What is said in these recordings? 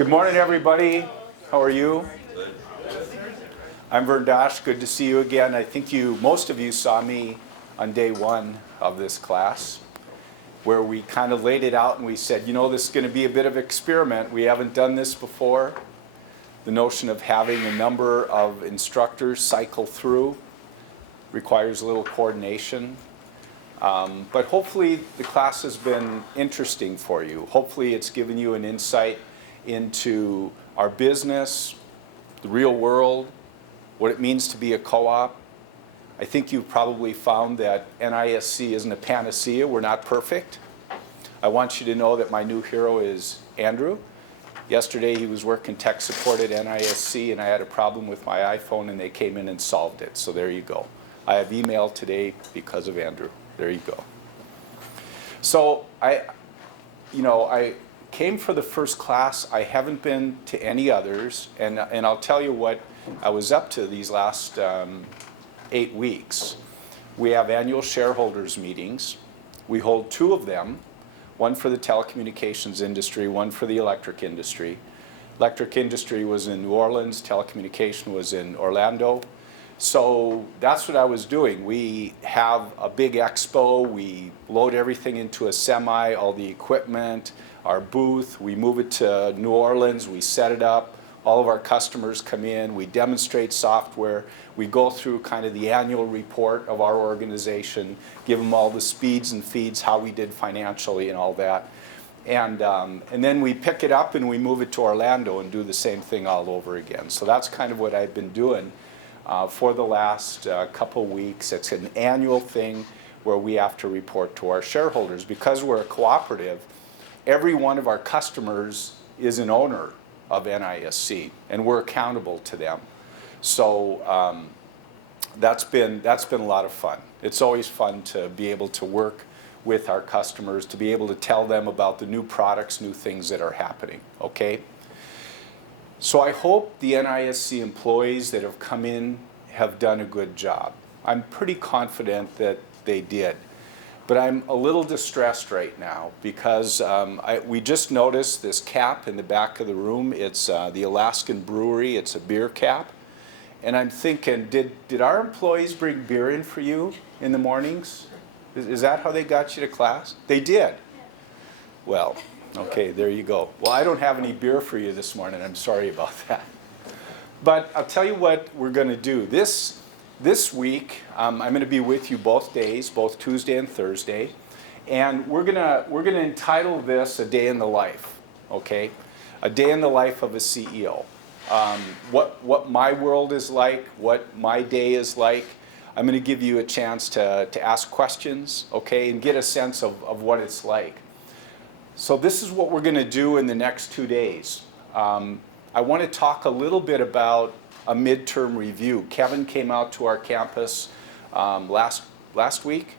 Good morning, everybody. How are you? I'm VernDosch. Good to see you again. I think most of you saw me on day one of this class, where we kind of laid it out and we said, you know, this is going to be a bit of an experiment. We haven't done this before. The notion of having a number of instructors cycle through requires a little coordination. But hopefully the class has been interesting for you. Hopefully it's given you an insight into our business, the real world, what it means to be a co-op. I think you've probably found that NISC isn't a panacea. We're not perfect. I want you to know that my new hero is Andrew. Yesterday he was working tech support at NISC and I had a problem with my iPhone and they came in and solved it. So there you go. I have email today because of Andrew. There you go. So I came for the first class. I haven't been to any others, and I'll tell you what I was up to these last 8 weeks. We have annual shareholders meetings. We hold 2 of them, one for the telecommunications industry, one for the electric industry. Electric industry was in New Orleans, telecommunication was in Orlando. So that's what I was doing. We have a big expo. We load everything into a semi, all the equipment, our booth. We move it to New Orleans. We set it up. All of our customers come in. We demonstrate software. We go through kind of the annual report of our organization, give them all the speeds and feeds, how we did financially and all that. And then we pick it up and we move it to Orlando and do the same thing all over again. So that's kind of what I've been doing for the last couple weeks. It's an annual thing where we have to report to our shareholders. Because we're a cooperative, every one of our customers is an owner of NISC, and we're accountable to them. So that's been a lot of fun. It's always fun to be able to work with our customers, to be able to tell them about the new products, new things that are happening, okay? So I hope the NISC employees that have come in have done a good job. I'm pretty confident that they did. But I'm a little distressed right now because we just noticed this cap in the back of the room. It's the Alaskan Brewery. It's a beer cap. And I'm thinking, did our employees bring beer in for you in the mornings? Is that how they got you to class? They did. Well, okay, there you go. Well, I don't have any beer for you this morning. I'm sorry about that. But I'll tell you what we're going to do. This week, I'm going to be with you both days, both Tuesday and Thursday. And we're going to entitle this A Day in the Life, okay? A day in the life of a CEO. What my world is like, what my day is like. I'm going to give you a chance to ask questions, okay, and get a sense of what it's like. So this is what we're going to do in the next 2 days. I want to talk a little bit about a midterm review. Kevin came out to our campus last week,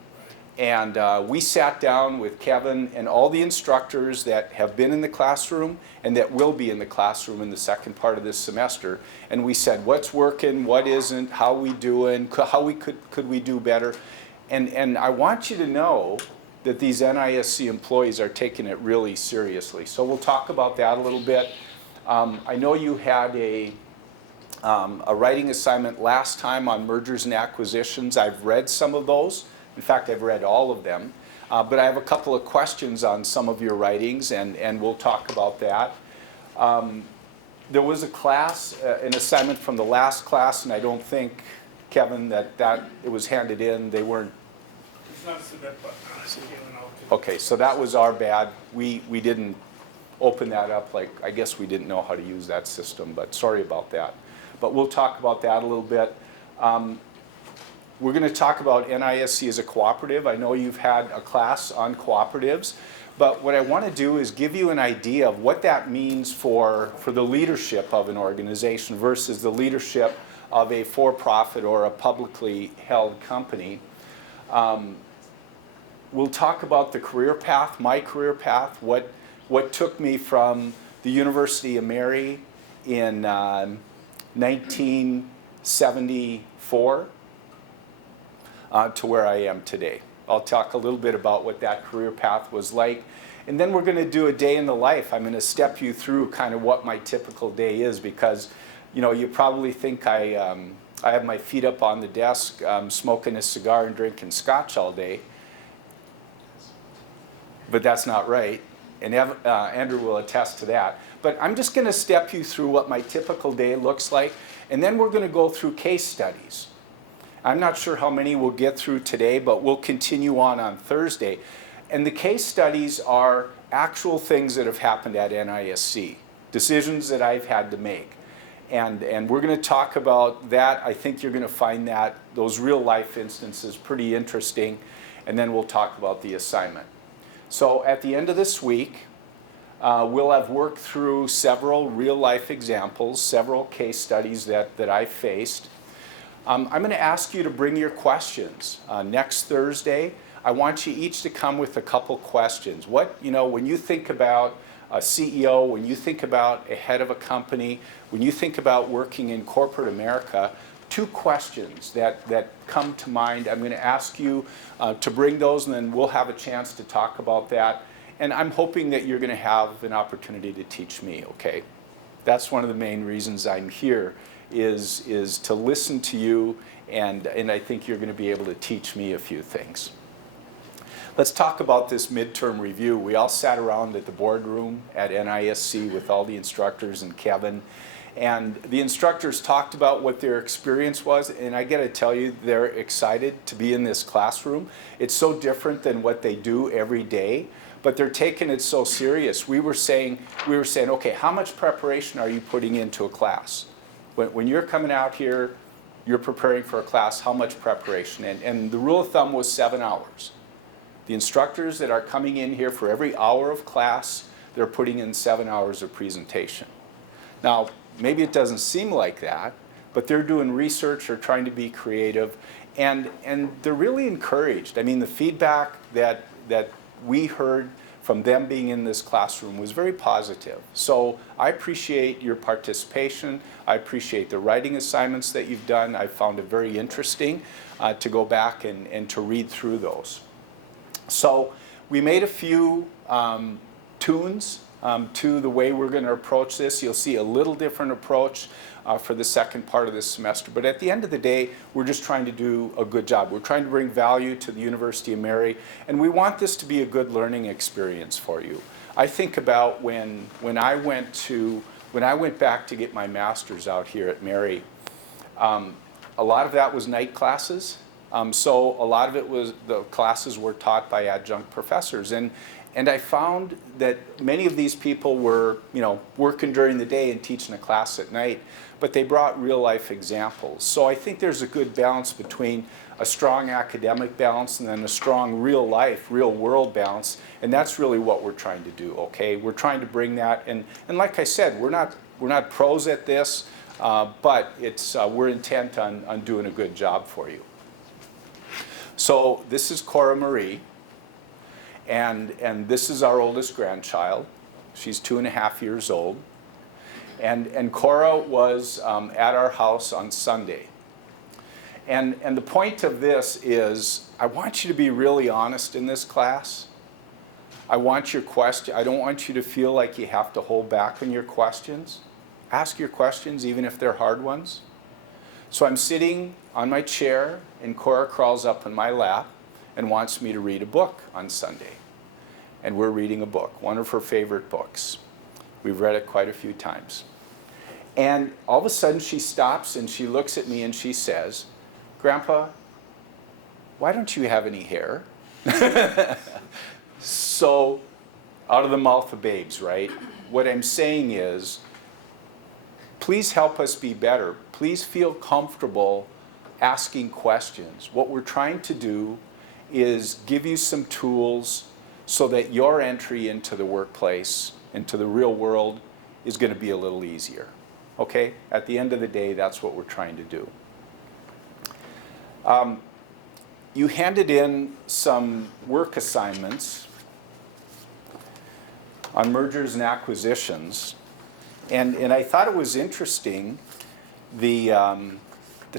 and we sat down with Kevin and all the instructors that have been in the classroom and that will be in the classroom in the second part of this semester. And we said, what's working, what isn't, how we doing, could we do better? And I want you to know that these NISC employees are taking it really seriously. So we'll talk about that a little bit. I know you had a writing assignment last time on mergers and acquisitions. I've read some of those. In fact, I've read all of them. But I have a couple of questions on some of your writings, and we'll talk about that. There was a class, an assignment from the last class, and I don't think, Kevin, that it was handed in. They weren't. It's not a submit button. Okay, so that was our bad. We didn't open that up. Like, I guess we didn't know how to use that system, but sorry about that. But we'll talk about that a little bit. We're going to talk about NISC as a cooperative. I know you've had a class on cooperatives, but what I want to do is give you an idea of what that means for the leadership of an organization versus the leadership of a for-profit or a publicly held company. We'll talk about the career path, my career path, what took me from the University of UMary in 1974 to where I am today. I'll talk a little bit about what that career path was like. And then we're going to do a day in the life. I'm going to step you through kind of what my typical day is, because you probably think I have my feet up on the desk smoking a cigar and drinking scotch all day. But that's not right. And Andrew will attest to that. But I'm just going to step you through what my typical day looks like. And then we're going to go through case studies. I'm not sure how many we'll get through today, but we'll continue on Thursday. And the case studies are actual things that have happened at NISC, decisions that I've had to make. And we're going to talk about that. I think you're going to find those real life instances pretty interesting. And then we'll talk about the assignment. So at the end of this week, we'll have worked through several real life examples, several case studies that I faced. I'm going to ask you to bring your questions. Next Thursday, I want you each to come with a couple questions. When you think about a CEO, when you think about a head of a company, when you think about working in corporate America, 2 questions that come to mind. I'm going to ask you to bring those, and then we'll have a chance to talk about that. And I'm hoping that you're going to have an opportunity to teach me, okay? That's one of the main reasons I'm here, is to listen to you, and I think you're going to be able to teach me a few things. Let's talk about this midterm review. We all sat around at the boardroom at NISC with all the instructors and Kevin, and the instructors talked about what their experience was, and I got to tell you, they're excited to be in this classroom. It's so different than what they do every day, but they're taking it so serious. We were saying, okay, how much preparation are you putting into a class? When you're coming out here, you're preparing for a class, how much preparation? And the rule of thumb was 7 hours. The instructors that are coming in here, for every hour of class, they're putting in 7 hours of presentation. Now, maybe it doesn't seem like that, but they're doing research or trying to be creative, and they're really encouraged. I mean, the feedback that we heard from them being in this classroom was very positive. So I appreciate your participation. I appreciate the writing assignments that you've done. I found it very interesting to go back and to read through those. So we made a few tunes to the way we're going to approach this. You'll see a little different approach for the second part of this semester. But at the end of the day, we're just trying to do a good job. We're trying to bring value to the University of Mary, and we want this to be a good learning experience for you. I think about when I went back to get my master's out here at Mary, a lot of that was night classes. So a lot of it was, the classes were taught by adjunct professors. And I found that many of these people were, working during the day and teaching a class at night, but they brought real life examples. So I think there's a good balance between a strong academic balance and then a strong real life, real world balance, and that's really what we're trying to do, okay? We're trying to bring that, and like I said, we're not pros at this, but we're intent on doing a good job for you. So this is Cora Marie. And this is our oldest grandchild. She's 2.5 years old. And Cora was at our house on Sunday. And the point of this is, I want you to be really honest in this class. I want your question. I don't want you to feel like you have to hold back on your questions. Ask your questions, even if they're hard ones. So I'm sitting on my chair, and Cora crawls up in my lap and wants me to read a book on Sunday. And we're reading a book, one of her favorite books. We've read it quite a few times. And all of a sudden she stops and she looks at me and she says, "Grandpa, why don't you have any hair?" So, out of the mouth of babes, right? What I'm saying is, please help us be better. Please feel comfortable asking questions. What we're trying to do is give you some tools so that your entry into the workplace, into the real world, is going to be a little easier. Okay? At the end of the day, that's what we're trying to do. You handed in some work assignments on mergers and acquisitions, and I thought it was interesting, the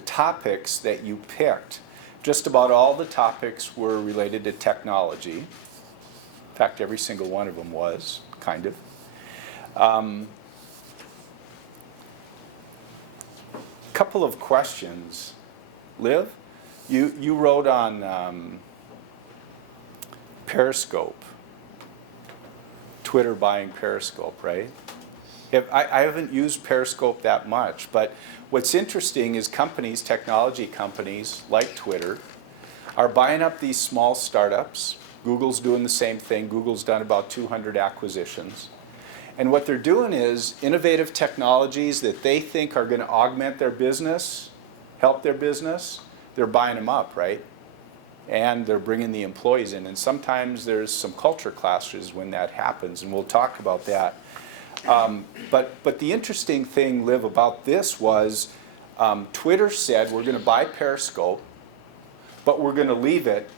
topics that you picked. Just about all the topics were related to technology. In fact, every single one of them was, kind of. Couple of questions. Liv, you wrote on Periscope, Twitter buying Periscope, right? I haven't used Periscope that much, but what's interesting is companies, technology companies like Twitter, are buying up these small startups. Google's doing the same thing. Google's done about 200 acquisitions. And what they're doing is innovative technologies that they think are going to augment their business, help their business, they're buying them up, right? And they're bringing the employees in. And sometimes there's some culture clashes when that happens, and we'll talk about that. But the interesting thing, Liv, about this was Twitter said we're going to buy Periscope, but we're going to leave it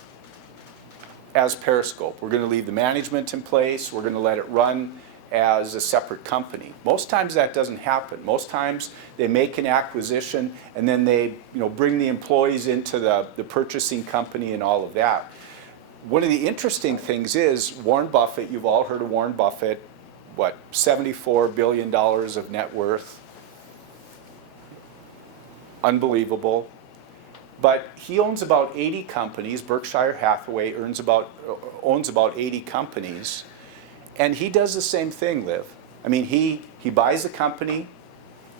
as Periscope. We're going to leave the management in place. We're going to let it run as a separate company. Most times that doesn't happen. Most times they make an acquisition and then they bring the employees into the purchasing company and all of that. One of the interesting things is Warren Buffett, you've all heard of Warren Buffett, what, $74 billion of net worth. Unbelievable. But he owns about 80 companies. Berkshire Hathaway owns about 80 companies. And he does the same thing, Liv. I mean, he buys the company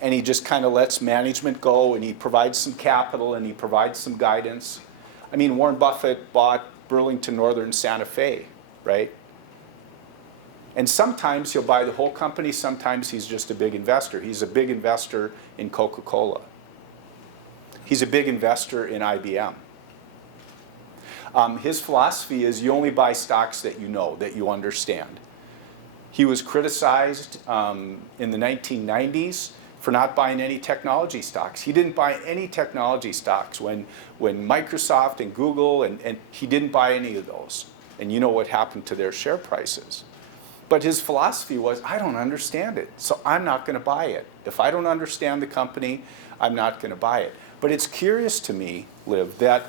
and he just kind of lets management go and he provides some capital and he provides some guidance. I mean, Warren Buffett bought Burlington Northern Santa Fe, right? And sometimes he'll buy the whole company, sometimes he's just a big investor. He's a big investor in Coca-Cola. He's a big investor in IBM. His philosophy is you only buy stocks that you know, that you understand. He was criticized in the 1990s for not buying any technology stocks. He didn't buy any technology stocks when Microsoft and Google, and he didn't buy any of those. And you know what happened to their share prices. But his philosophy was, I don't understand it, so I'm not going to buy it. If I don't understand the company, I'm not going to buy it. But it's curious to me, Liv, that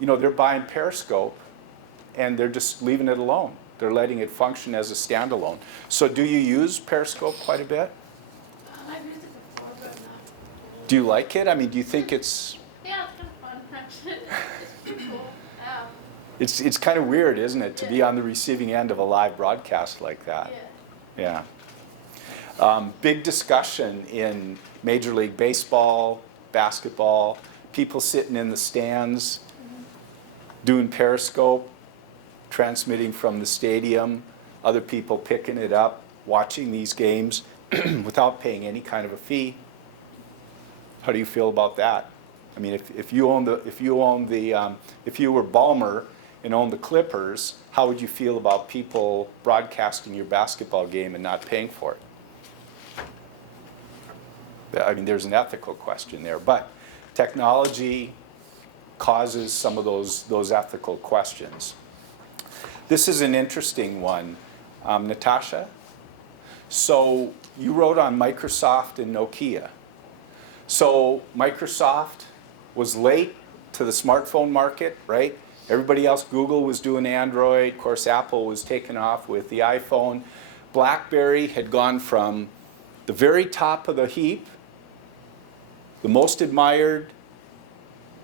they're buying Periscope and they're just leaving it alone. They're letting it function as a standalone. So do you use Periscope quite a bit? I've used it before, but not. Do you like it? I mean, do you think it's... Yeah, it's kind of fun, actually. It's pretty cool. It's kind of weird, isn't it, to be on the receiving end of a live broadcast like that? Yeah. Big discussion in Major League Baseball, basketball, people sitting in the stands, doing Periscope, transmitting from the stadium, other people picking it up, watching these games without paying any kind of a fee. How do you feel about that? I mean, if you were Ballmer and owned the Clippers, how would you feel about people broadcasting your basketball game and not paying for it? I mean, there's an ethical question there, but technology causes some of those ethical questions. This is an interesting one. Natasha, so you wrote on Microsoft and Nokia. So Microsoft was late to the smartphone market, right? Everybody else, Google was doing Android. Of course, Apple was taking off with the iPhone. BlackBerry had gone from the very top of the heap, the most admired,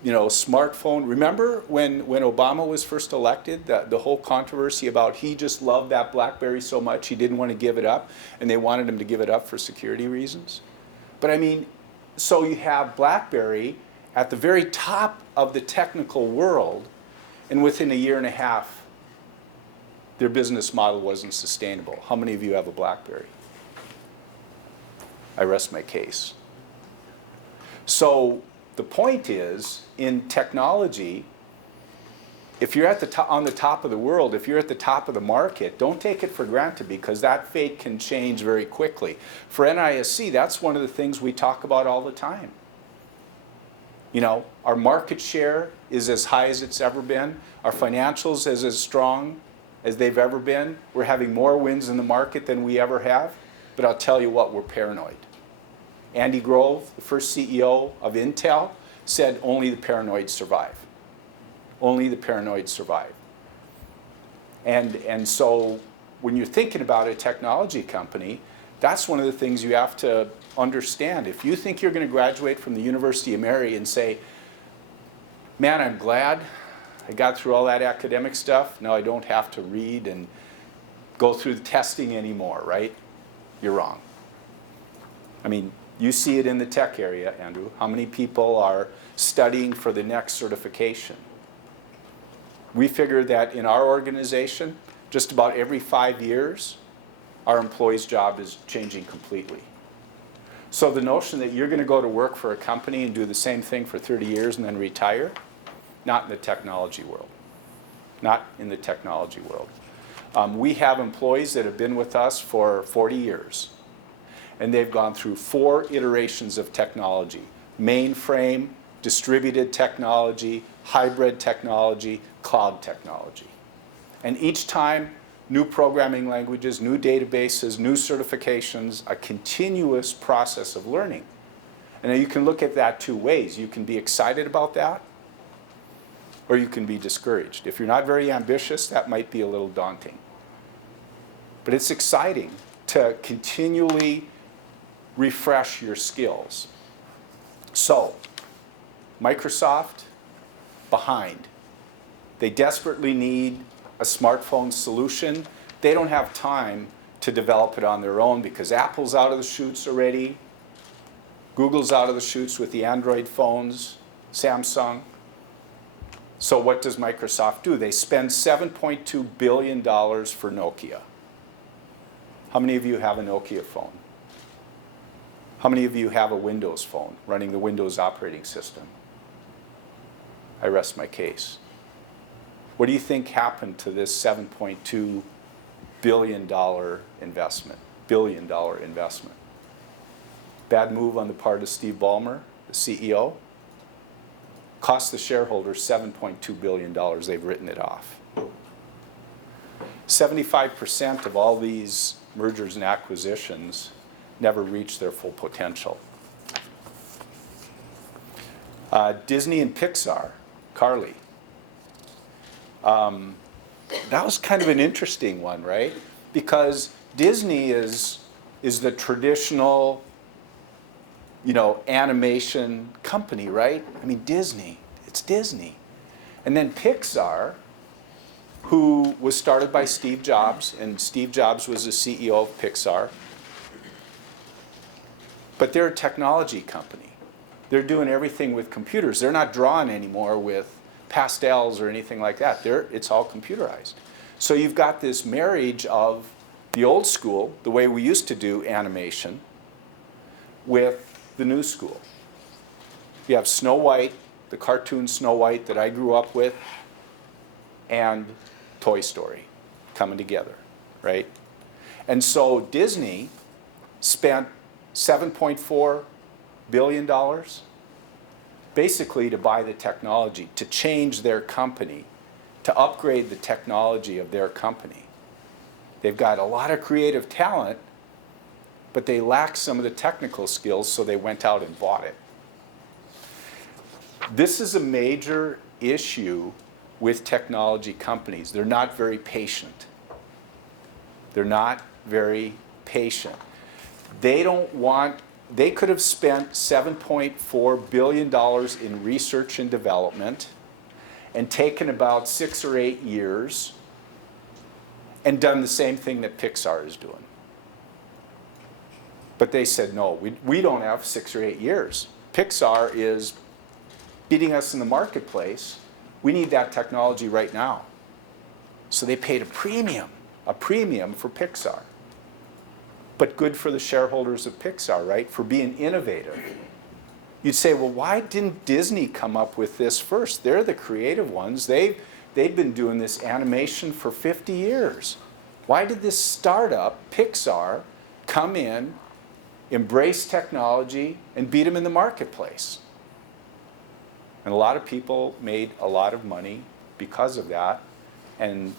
smartphone. Remember when Obama was first elected, the whole controversy about he just loved that BlackBerry so much he didn't want to give it up, and they wanted him to give it up for security reasons? But I mean, so you have BlackBerry at the very top of the technical world, and within a year and a half, their business model wasn't sustainable. How many of you have a BlackBerry? I rest my case. So the point is, in technology, if you're on the top of the world, if you're at the top of the market, don't take it for granted, because that fate can change very quickly. For NISC, that's one of the things we talk about all the time. Our market share is as high as it's ever been. Our financials is as strong as they've ever been. We're having more wins in the market than we ever have. But I'll tell you what, we're paranoid. Andy Grove, the first CEO of Intel, said only the paranoid survive. Only the paranoid survive. And so when you're thinking about a technology company, that's one of the things you have to understand. If you think you're going to graduate from the University of Mary and say, man, I'm glad I got through all that academic stuff, now I don't have to read and go through the testing anymore, right? You're wrong. I mean, you see it in the tech area, Andrew. How many people are studying for the next certification? We figure that in our organization, just about every 5 years, our employee's job is changing completely. So the notion that you're going to go to work for a company and do the same thing for 30 years and then retire, not in the technology world. Not in the technology world. We have employees that have been with us for 40 years, and they've gone through 4 iterations of technology: mainframe, distributed technology, hybrid technology, cloud technology. And each time, new programming languages, new databases, new certifications, a continuous process of learning. And you can look at that 2 ways. You can be excited about that, or you can be discouraged. If you're not very ambitious, that might be a little daunting. But it's exciting to continually refresh your skills. So, Microsoft, behind. They desperately need a smartphone solution. They don't have time to develop it on their own because Apple's out of the chutes already. Google's out of the chutes with the Android phones, Samsung. So what does Microsoft do? They spend $7.2 billion for Nokia. How many of you have a Nokia phone? How many of you have a Windows phone running the Windows operating system? I rest my case. What do you think happened to this $7.2 billion investment? Bad move on the part of Steve Ballmer, the CEO. Cost the shareholders $7.2 billion. They've written it off. 75% of all these mergers and acquisitions never reach their full potential. Disney and Pixar, Carly. That was kind of an interesting one, right? Because Disney is the traditional, animation company, right? I mean, Disney, it's Disney. And then Pixar, who was started by Steve Jobs, and Steve Jobs was the CEO of Pixar. But they're a technology company. They're doing everything with computers. They're not drawing anymore with pastels or anything like that. It's all computerized. So you've got this marriage of the old school, the way we used to do animation, with the new school. You have Snow White, the cartoon Snow White that I grew up with, and Toy Story coming together, right? And so Disney spent $7.4 billion basically to buy the technology, to change their company, to upgrade the technology of their company. They've got a lot of creative talent, but they lack some of the technical skills, so they went out and bought it. This is a major issue with technology companies. They're not very patient. They're not very patient. They could have spent $7.4 billion in research and development and taken about 6 or 8 years and done the same thing that Pixar is doing. But they said, no, we don't have 6 or 8 years. Pixar is beating us in the marketplace. We need that technology right now. So they paid a premium for Pixar. But good for the shareholders of Pixar, right, for being innovative. You'd say, well, why didn't Disney come up with this first? They're the creative ones. They've been doing this animation for 50 years. Why did this startup, Pixar, come in, embrace technology, and beat them in the marketplace? And a lot of people made a lot of money because of that. And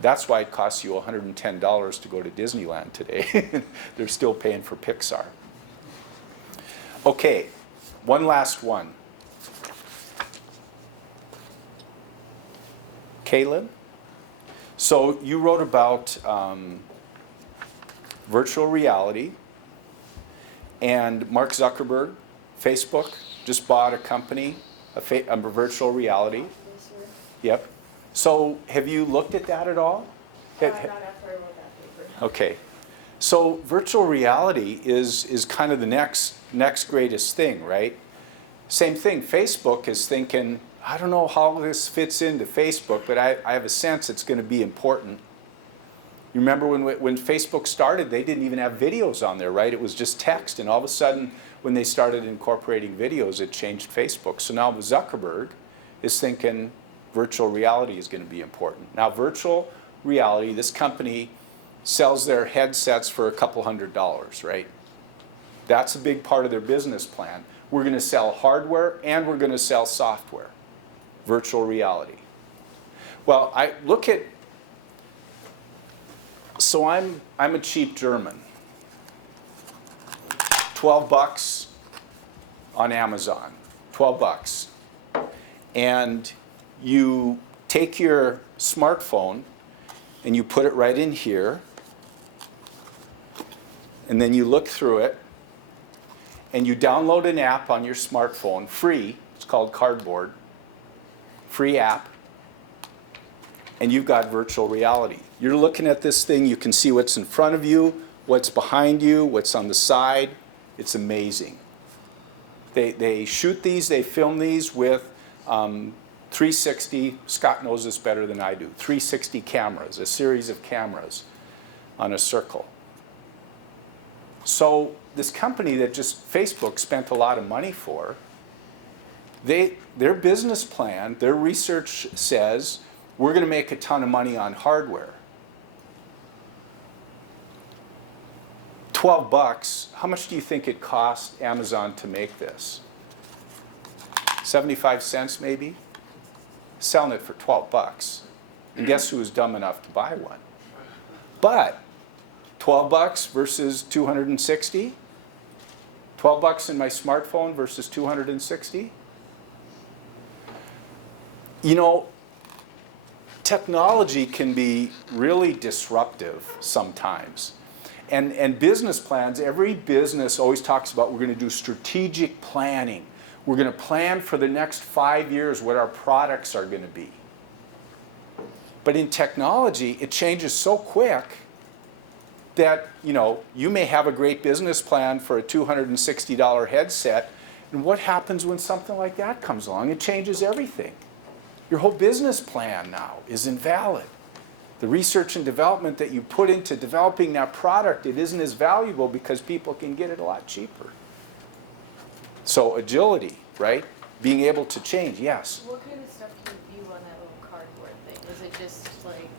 that's why it costs you $110 to go to Disneyland today. They're still paying for Pixar. Okay, one last one. Caleb? So you wrote about virtual reality, and Mark Zuckerberg, Facebook, just bought a company, a virtual reality. Yes, sir. Yep. So have you looked at that at all? Not after I wrote that paper. Okay. So virtual reality is kind of the next greatest thing, right? Same thing, Facebook is thinking, I don't know how this fits into Facebook, but I have a sense it's going to be important. You remember when Facebook started, they didn't even have videos on there, right? It was just text, and all of a sudden, when they started incorporating videos, it changed Facebook. So now Zuckerberg is thinking virtual reality is going to be important. Now virtual reality, this company sells their headsets for a couple $100s, right? That's a big part of their business plan. We're going to sell hardware and we're going to sell software. Virtual reality. Well, I look at, so I'm a cheap German. $12 on Amazon. 12 bucks. And you take your smartphone and you put it right in here, and then you look through it, and you download an app on your smartphone, free, it's called Cardboard, free app, and you've got virtual reality. You're looking at this thing, you can see what's in front of you, what's behind you, what's on the side. It's amazing. They shoot these, they film these with 360, Scott knows this better than I do, 360 cameras, a series of cameras on a circle. So this company that just Facebook spent a lot of money for, their business plan, their research says, we're going to make a ton of money on hardware. 12 bucks, how much do you think it cost Amazon to make this? 75 cents maybe? Selling it for 12 bucks. And guess who was dumb enough to buy one? But 12 bucks versus 260? 12 bucks in my smartphone versus 260? You know, technology can be really disruptive sometimes. And business plans, every business always talks about we're going to do strategic planning. We're going to plan for the next 5 years what our products are going to be. But in technology, it changes so quick that, you know, you may have a great business plan for a $260 headset, and what happens when something like that comes along? It changes everything. Your whole business plan now is invalid. The research and development that you put into developing that product, it isn't as valuable because people can get it a lot cheaper. So agility, right? Being able to change, yes. What kind of stuff can you view on that little cardboard thing? Is it just like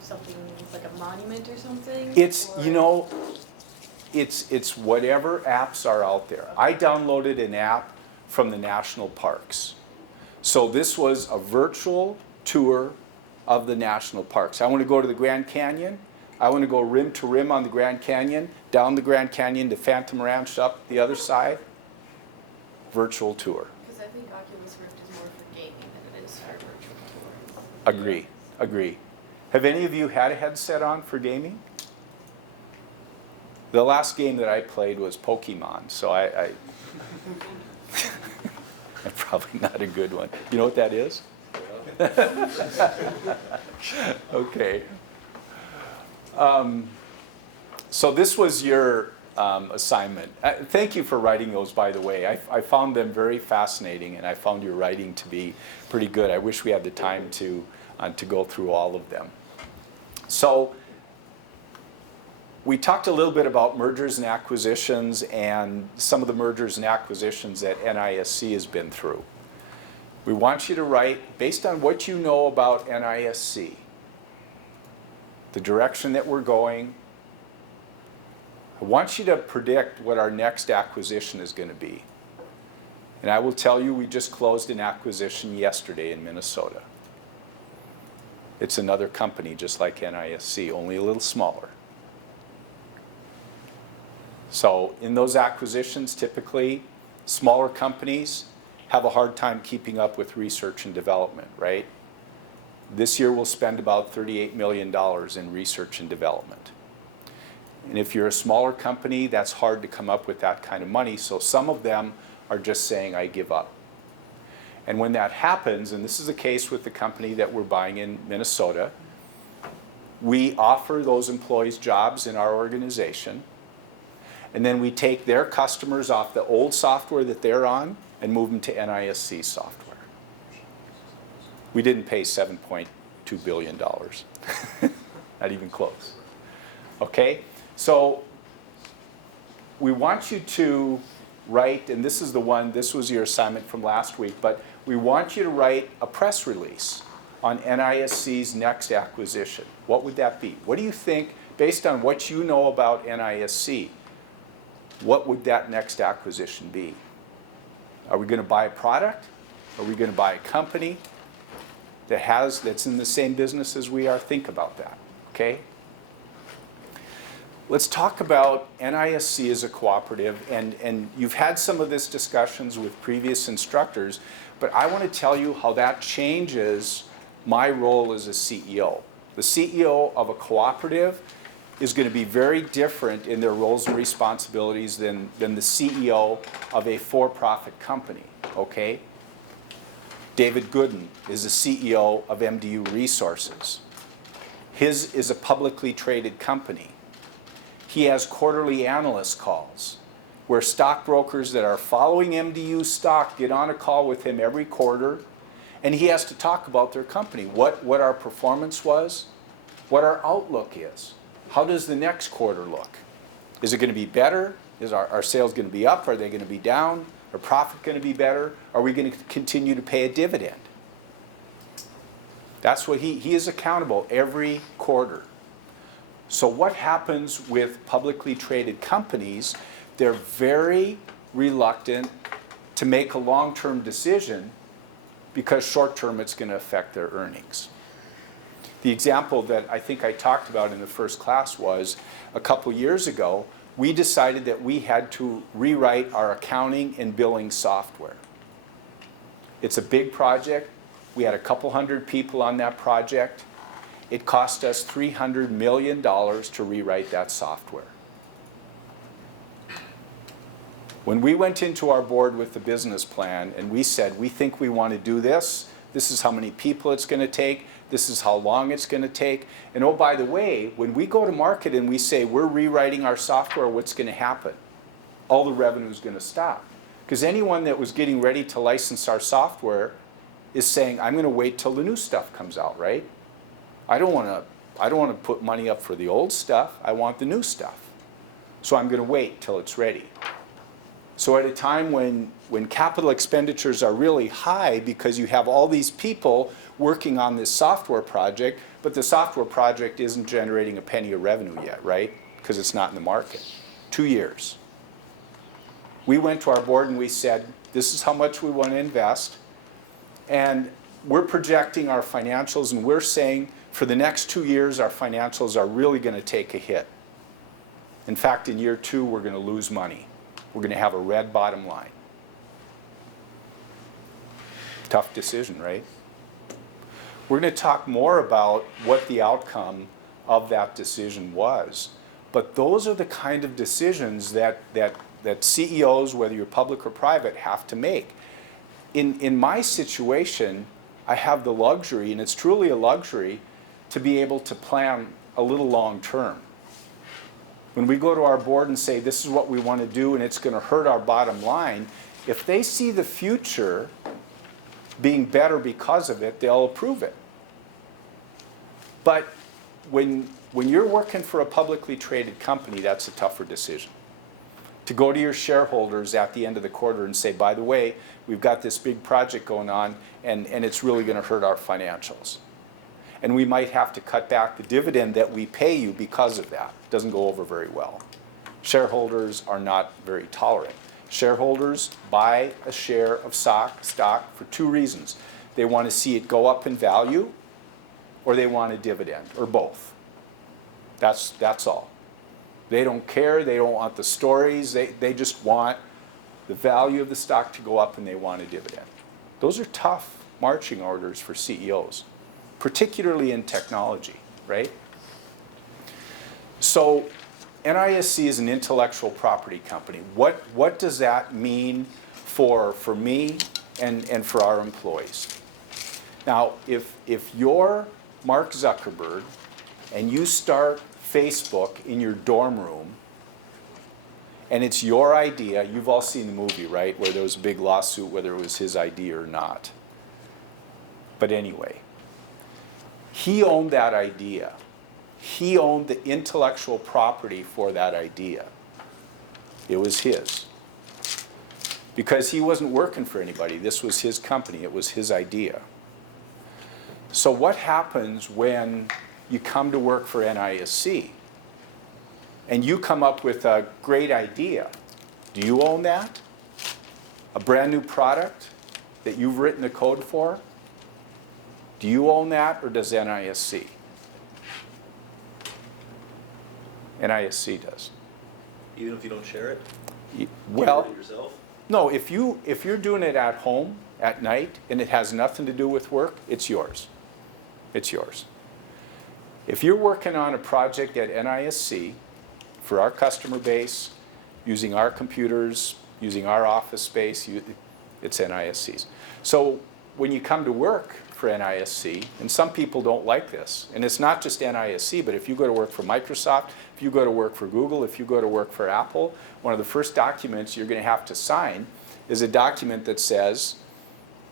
something like a monument or something? It's, or? you know, it's whatever apps are out there. I downloaded an app from the national parks. So this was a virtual tour of the national parks. I want to go to the Grand Canyon. I want to go rim to rim on the Grand Canyon, down the Grand Canyon to Phantom Ranch, up the other side. Virtual tour. Because I think Oculus Rift is more for gaming than it is for virtual tours. Agree, agree. Have any of you had a headset on for gaming? The last game that I played was Pokemon, so I probably not a good one. You know what that is? Okay. So this was your assignment. Thank you for writing those, by the way. I found them very fascinating, and I found your writing to be pretty good. I wish we had the time to go through all of them. So we talked a little bit about mergers and acquisitions and some of the mergers and acquisitions that NISC has been through. We want you to write, based on what you know about NISC, the direction that we're going. I want you to predict what our next acquisition is going to be. And I will tell you, we just closed an acquisition yesterday in Minnesota. It's another company just like NISC, only a little smaller. So in those acquisitions, typically, smaller companies have a hard time keeping up with research and development, right? This year we'll spend about $38 million in research and development. And if you're a smaller company, that's hard to come up with that kind of money, so some of them are just saying, I give up. And when that happens, and this is the case with the company that we're buying in Minnesota, we offer those employees jobs in our organization, and then we take their customers off the old software that they're on and move them to NISC software. We didn't pay $7.2 billion. Not even close. Okay? So we want you to write, and this is the one, this was your assignment from last week, but we want you to write a press release on NISC's next acquisition. What would that be? What do you think, based on what you know about NISC, what would that next acquisition be? Are we going to buy a product? Are we going to buy a company that's in the same business as we are? Think about that, okay? Let's talk about NISC as a cooperative, and you've had some of this discussions with previous instructors, but I want to tell you how that changes my role as a CEO. The CEO of a cooperative is going to be very different in their roles and responsibilities than the CEO of a for-profit company, okay? David Gooden is the CEO of MDU Resources. His is a publicly traded company. He has quarterly analyst calls where stockbrokers that are following MDU stock get on a call with him every quarter, and he has to talk about their company, what our performance was, what our outlook is. How does the next quarter look? Is it going to be better? Is our sales going to be up? Are they going to be down? Are profit going to be better? Are we going to continue to pay a dividend? That's what he is accountable every quarter. So what happens with publicly traded companies? They're very reluctant to make a long-term decision because short-term it's going to affect their earnings. The example that I think I talked about in the first class was a couple years ago, we decided that we had to rewrite our accounting and billing software. It's a big project. We had a couple hundred people on that project. It cost us $300 million to rewrite that software. When we went into our board with the business plan and we said, we think we want to do this, this is how many people it's going to take, this is how long it's going to take, and oh, by the way, when we go to market and we say we're rewriting our software, what's going to happen? All the revenue is going to stop. Because anyone that was getting ready to license our software is saying, I'm going to wait till the new stuff comes out, right? I don't want to put money up for the old stuff. I want the new stuff. So I'm going to wait till it's ready. So at a time when capital expenditures are really high because you have all these people working on this software project, but the software project isn't generating a penny of revenue yet, right? Because it's not in the market. 2 years. We went to our board and we said, this is how much we want to invest. And we're projecting our financials and we're saying for the next 2 years our financials are really going to take a hit. In fact, in year 2 we're going to lose money. We're going to have a red bottom line. Tough decision, right? We're going to talk more about what the outcome of that decision was. But those are the kind of decisions that CEOs, whether you're public or private, have to make. In my situation, I have the luxury, and it's truly a luxury, to be able to plan a little long term. When we go to our board and say, this is what we want to do and it's going to hurt our bottom line, if they see the future being better because of it, they'll approve it. But when you're working for a publicly traded company, that's a tougher decision. To go to your shareholders at the end of the quarter and say, by the way, we've got this big project going on and it's really going to hurt our financials. And we might have to cut back the dividend that we pay you because of that. It doesn't go over very well. Shareholders are not very tolerant. Shareholders buy a share of stock for 2 reasons. They want to see it go up in value, or they want a dividend, or both. That's all. They don't care. They don't want the stories. They just want the value of the stock to go up and they want a dividend. Those are tough marching orders for CEOs. particularly in technology, right? So NISC is an intellectual property company. What does that mean for me and for our employees? Now, if you're Mark Zuckerberg and you start Facebook in your dorm room, and it's your idea, you've all seen the movie, right, where there was a big lawsuit whether it was his idea or not. But anyway, he owned that idea. He owned the intellectual property for that idea. It was his. Because he wasn't working for anybody. This was his company. It was his idea. So what happens when you come to work for NISC and you come up with a great idea? Do you own that? A brand new product that you've written the code for? Do you own that, or does NISC? NISC does. Even if you don't share it? Well, Do it yourself? no, if you're doing it at home at night and it has nothing to do with work, it's yours. It's yours. If you're working on a project at NISC for our customer base, using our computers, using our office space, it's NISC's. So when you come to work for NISC, and some people don't like this, and it's not just NISC, but if you go to work for Microsoft, if you go to work for Google, if you go to work for Apple, one of the first documents you're going to have to sign is a document that says,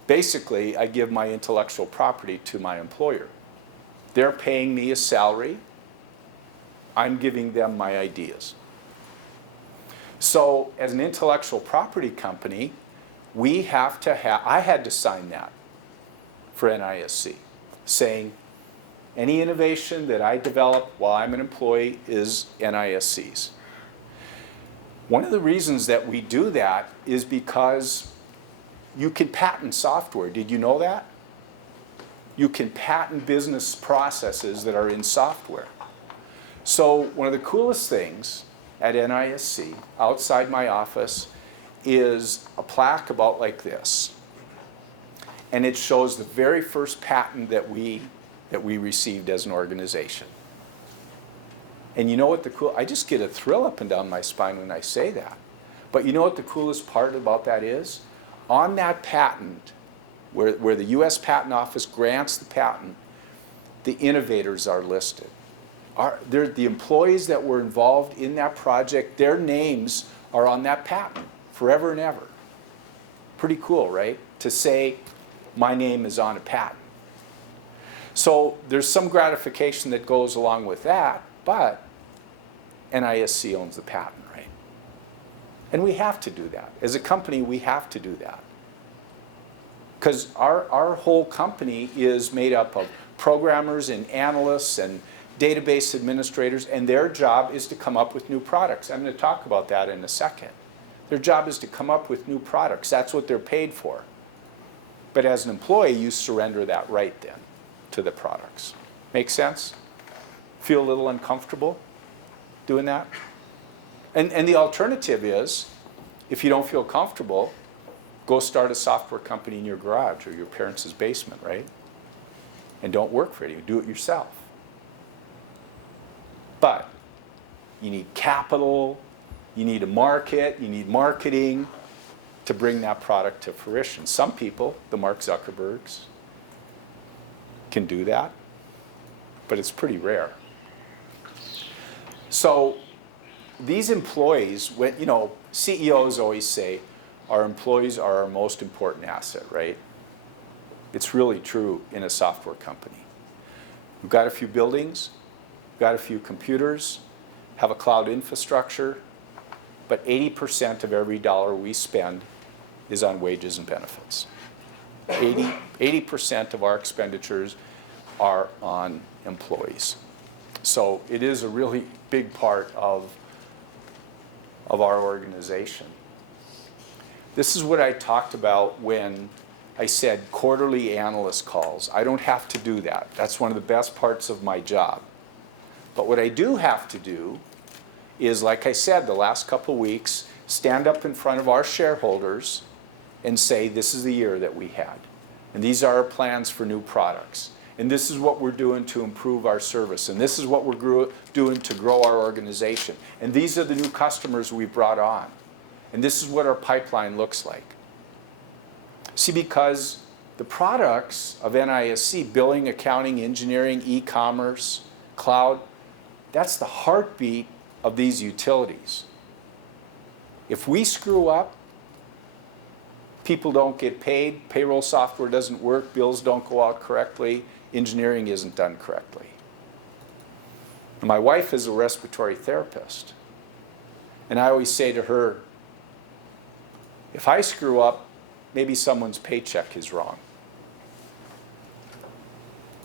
basically, I give my intellectual property to my employer. They're paying me a salary. I'm giving them my ideas. So as an intellectual property company, we have to have, I had to sign that for NISC, saying any innovation that I develop while I'm an employee is NISC's. One of the reasons that we do that is because you can patent software. Did you know that? You can patent business processes that are in software. So one of the coolest things at NISC, outside my office, is a plaque about like this. And it shows the very first patent that we received as an organization. And you know what the cool, I just get a thrill up and down my spine when I say that. But you know what the coolest part about that is? On that patent, where the US Patent Office grants the patent, the innovators are listed. The employees that were involved in that project, their names are on that patent forever and ever. Pretty cool, right? To say, my name is on a patent. So there's some gratification that goes along with that, but NISC owns the patent, right? And we have to do that. As a company, we have to do that. Because our whole company is made up of programmers and analysts and database administrators, and their job is to come up with new products. I'm going to talk about that in a second. Their job is to come up with new products. That's what they're paid for. But as an employee, you surrender that right then to the products. Make sense? Feel a little uncomfortable doing that? And the alternative is, if you don't feel comfortable, go start a software company in your garage or your parents' basement, right? And don't work for anyone. Do it yourself. But you need capital, you need a market, you need marketing to bring that product to fruition. Some people, the Mark Zuckerbergs, can do that, but it's pretty rare. So these employees, when, you know, CEOs always say, our employees are our most important asset, right? It's really true in a software company. We've got a few buildings, we've got a few computers, have a cloud infrastructure, but 80% of every dollar we spend is on wages and benefits. 80% of our expenditures are on employees. So it is a really big part of our organization. This is what I talked about when I said quarterly analyst calls. I don't have to do that. That's one of the best parts of my job. But what I do have to do is, like I said, the last couple weeks, stand up in front of our shareholders and say, this is the year that we had. And these are our plans for new products. And this is what we're doing to improve our service. And this is what we're doing to grow our organization. And these are the new customers we brought on. And this is what our pipeline looks like. See, because the products of NISC, billing, accounting, engineering, e-commerce, cloud, that's the heartbeat of these utilities. If we screw up, people don't get paid, payroll software doesn't work, bills don't go out correctly, engineering isn't done correctly. And my wife is a respiratory therapist. And I always say to her, if I screw up, maybe someone's paycheck is wrong.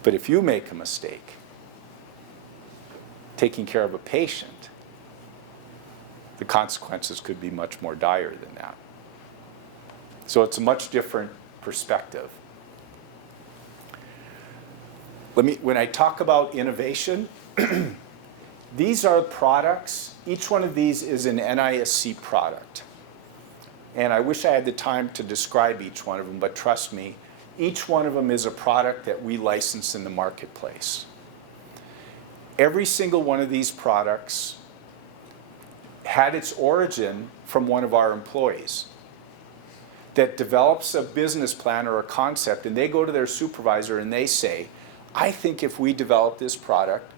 But if you make a mistake, taking care of a patient, the consequences could be much more dire than that. So it's a much different perspective. When I talk about innovation, these are products. Each one of these is an NISC product. And I wish I had the time to describe each one of them, but trust me, each one of them is a product that we license in the marketplace. Every single one of these products had its origin from one of our employees that develops a business plan or a concept, and they go to their supervisor and they say, I think if we develop this product,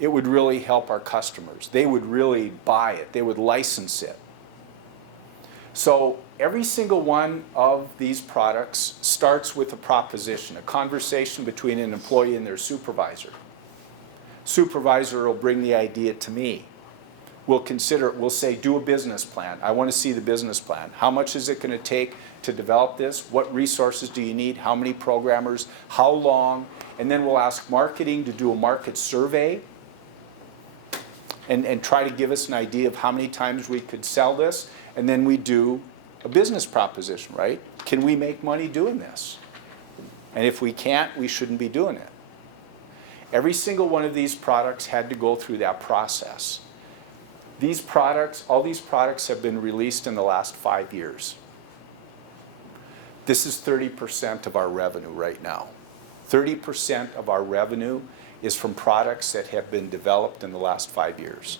it would really help our customers. They would really buy it. They would license it. So every single one of these products starts with a proposition, a conversation between an employee and their supervisor. Supervisor will bring the idea to me. We'll consider it. We'll say, do a business plan. I want to see the business plan. How much is it going to take to develop this? What resources do you need? How many programmers? How long? And then we'll ask marketing to do a market survey and try to give us an idea of how many times we could sell this. And then we do a business proposition, right? Can we make money doing this? And if we can't, we shouldn't be doing it. Every single one of these products had to go through that process. These products, all these products have been released in the last 5 years. This is 30% of our revenue right now. 30% of our revenue is from products that have been developed in the last 5 years.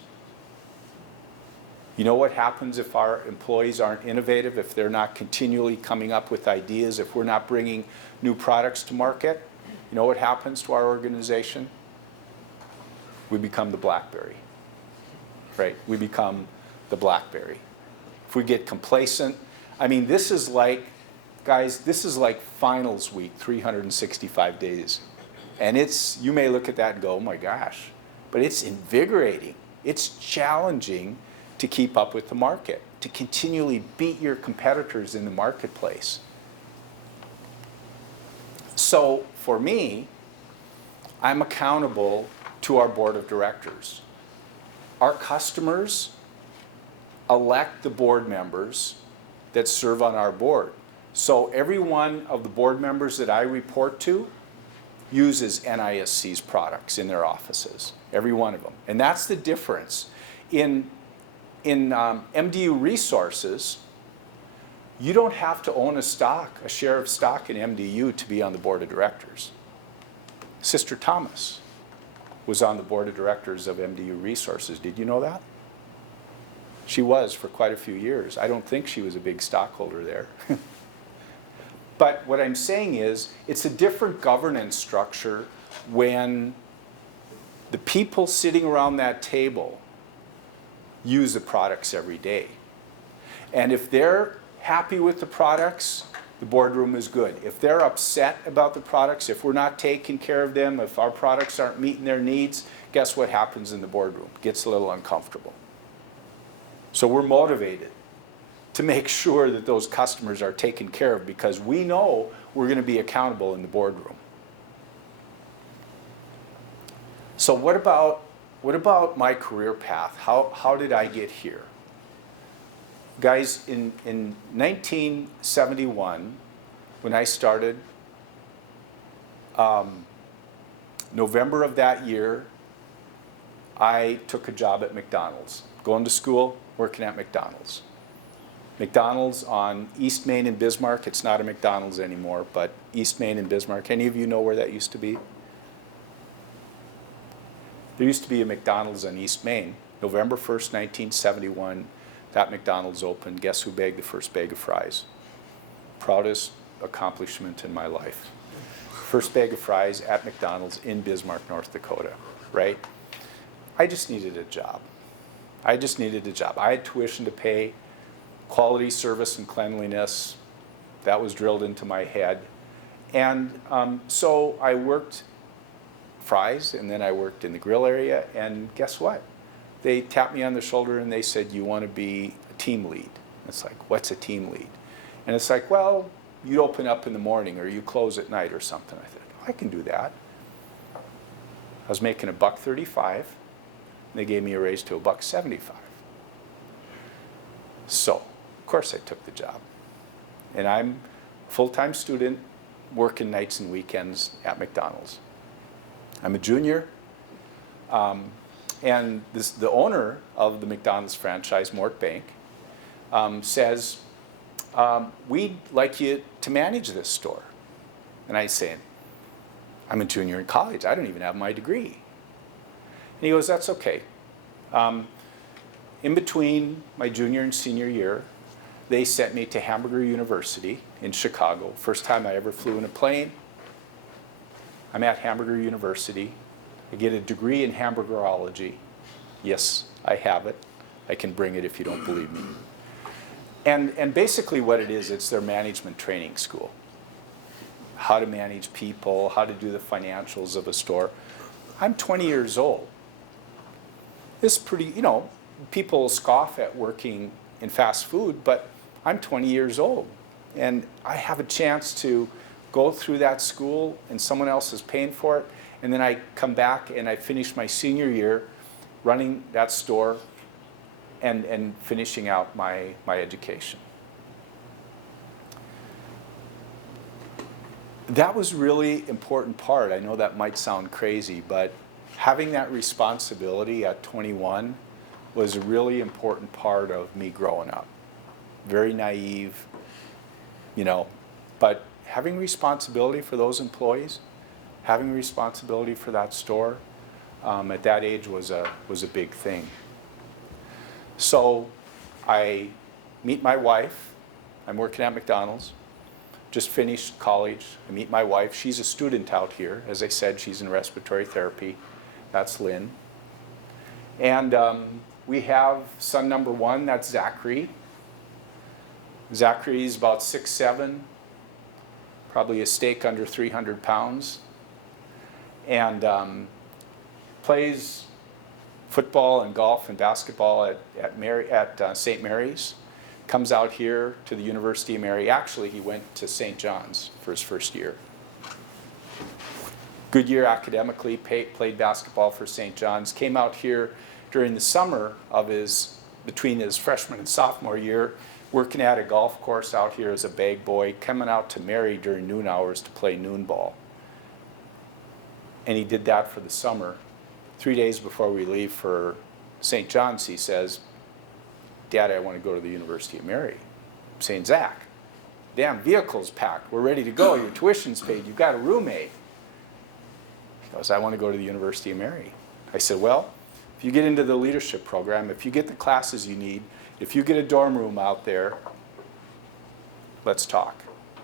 You know what happens if our employees aren't innovative, if they're not continually coming up with ideas, if we're not bringing new products to market? You know what happens to our organization? We become the BlackBerry. Right? We become the BlackBerry. If we get complacent, I mean, this is like, guys, this is like finals week, 365 days. And you may look at that and go, oh my gosh, but it's invigorating. It's challenging to keep up with the market, to continually beat your competitors in the marketplace. So for me, I'm accountable to our board of directors. Our customers elect the board members that serve on our board. So every one of the board members that I report to uses NISC's products in their offices, every one of them. And that's the difference. In MDU Resources, you don't have to own a share of stock in MDU to be on the board of directors. Sister Thomas was on the board of directors of MDU Resources. Did you know that? She was for quite a few years. I don't think she was a big stockholder there. But what I'm saying is, it's a different governance structure when the people sitting around that table use the products every day. And if they're happy with the products, the boardroom is good. If they're upset about the products, if we're not taking care of them, if our products aren't meeting their needs, guess what happens in the boardroom? It gets a little uncomfortable. So we're motivated to make sure that those customers are taken care of because we know we're going to be accountable in the boardroom. So what about my career path? How did I get here? Guys, in 1971, when I started, November of that year, I took a job at McDonald's. Going to school, working at McDonald's. McDonald's on East Main in Bismarck. It's not a McDonald's anymore, but East Main in Bismarck. Any of you know where that used to be? There used to be a McDonald's on East Main. November 1st, 1971, that McDonald's opened. Guess who bagged the first bag of fries? Proudest accomplishment in my life. First bag of fries at McDonald's in Bismarck, North Dakota, right? I just needed a job. I just needed a job. I had tuition to pay, quality, service, and cleanliness. That was drilled into my head. And so I worked fries, and then I worked in the grill area, and guess what? They tapped me on the shoulder and they said, you want to be a team lead? It's like, what's a team lead? And it's like, well, you open up in the morning or you close at night or something. I thought, I can do that. I was making $1.35, and they gave me a raise to $1.75. So, of course I took the job. And I'm a full-time student working nights and weekends at McDonald's. I'm a junior. And the owner of the McDonald's franchise, Mort Bank, says, we'd like you to manage this store. And I say, I'm a junior in college. I don't even have my degree. And he goes, that's okay. In between my junior and senior year, they sent me to Hamburger University in Chicago. First time I ever flew in a plane. I'm at Hamburger University. I get a degree in hamburgerology. Yes, I have it. I can bring it if you don't believe me. And basically what it is, it's their management training school. How to manage people, how to do the financials of a store. I'm 20 years old. This is pretty, you know, people scoff at working in fast food, but I'm 20 years old. And I have a chance to go through that school and someone else is paying for it. And then I come back and I finish my senior year running that store and finishing out my education. That was really important part. I know that might sound crazy, but having that responsibility at 21 was a really important part of me growing up. Very naive, you know, but having responsibility for those employees, having responsibility for that store at that age was a big thing. So I meet my wife. I'm working at McDonald's. Just finished college. I meet my wife. She's a student out here. As I said, she's in respiratory therapy. That's Lynn. And we have son number one, that's Zachary. Zachary's about 6'7", probably a steak under 300 pounds. And plays football and golf and basketball at St. Mary's. Comes out here to the University of Mary. Actually, he went to St. John's for his first year. Good year academically, played basketball for St. John's. Came out here during the summer of between his freshman and sophomore year, working at a golf course out here as a bag boy, coming out to Mary during noon hours to play noon ball. And he did that for the summer. 3 days before we leave for St. John's, he says, Dad, I want to go to the University of Mary. I'm saying, Zach, damn vehicle's packed. We're ready to go. Your tuition's paid. You've got a roommate. He goes, I want to go to the University of Mary. I said, well, if you get into the leadership program, if you get the classes you need, if you get a dorm room out there, let's talk.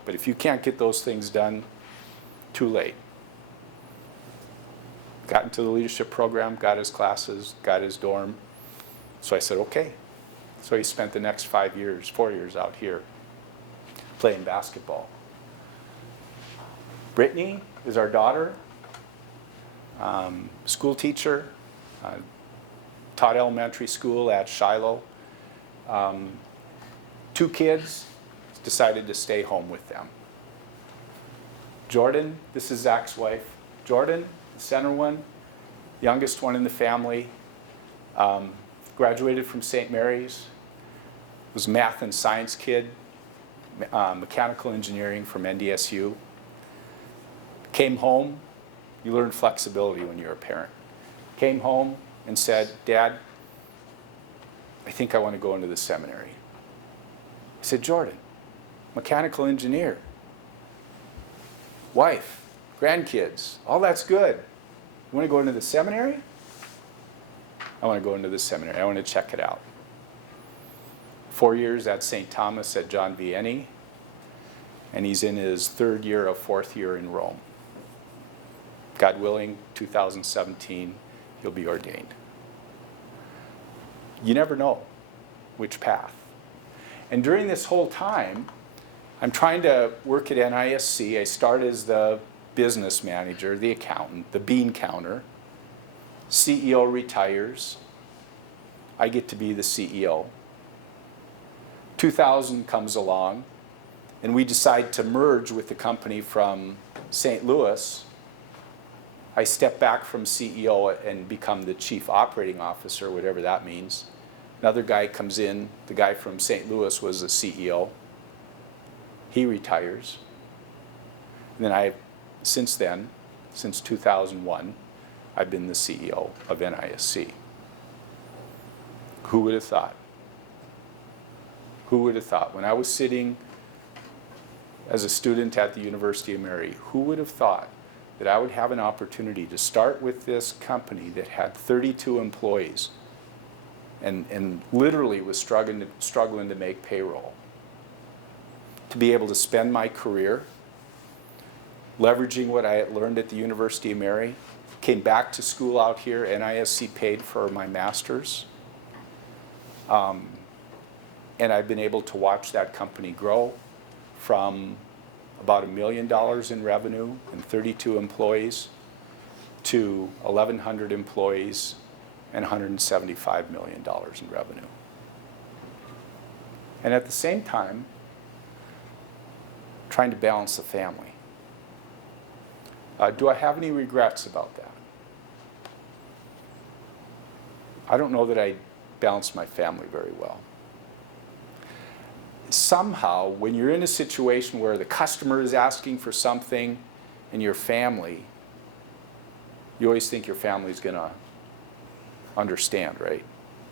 But if you can't get those things done, too late. Got into the leadership program, got his classes, got his dorm. So I said, okay. So he spent the next 4 years out here playing basketball. Brittany is our daughter, school teacher, taught elementary school at Shiloh. 2 kids, decided to stay home with them. Jordan, this is Zach's wife. Jordan, the center one, youngest one in the family, graduated from St. Mary's, was a math and science kid, mechanical engineering from NDSU. Came home, you learn flexibility when you're a parent. Came home and said, Dad, I think I want to go into the seminary. I said, Jordan, mechanical engineer, wife, grandkids, all that's good. You want to go into the seminary? I want to go into the seminary. I want to check it out. 4 years at St. Thomas at John Vianney, and he's in his 3rd year of 4th year in Rome. God willing, 2017, he'll be ordained. You never know which path. And during this whole time, I'm trying to work at NISC. I start as the business manager, the accountant, the bean counter. CEO retires. I get to be the CEO. 2000 comes along, and we decide to merge with the company from St. Louis. I step back from CEO and become the chief operating officer, whatever that means. Another guy comes in, the guy from St. Louis was the CEO. He retires. And then since 2001, I've been the CEO of NISC. Who would have thought? Who would have thought? When I was sitting as a student at the University of UMary, who would have thought that I would have an opportunity to start with this company that had 32 employees and literally was struggling to make payroll, to be able to spend my career leveraging what I had learned at the University of UMary, came back to school out here, NISC paid for my master's, and I've been able to watch that company grow from about $1 million in revenue and 32 employees to 1,100 employees and $175 million in revenue. And at the same time, trying to balance the family. Do I have any regrets about that? I don't know that I balanced my family very well. Somehow, when you're in a situation where the customer is asking for something and your family, you always think your family's going to understand, right?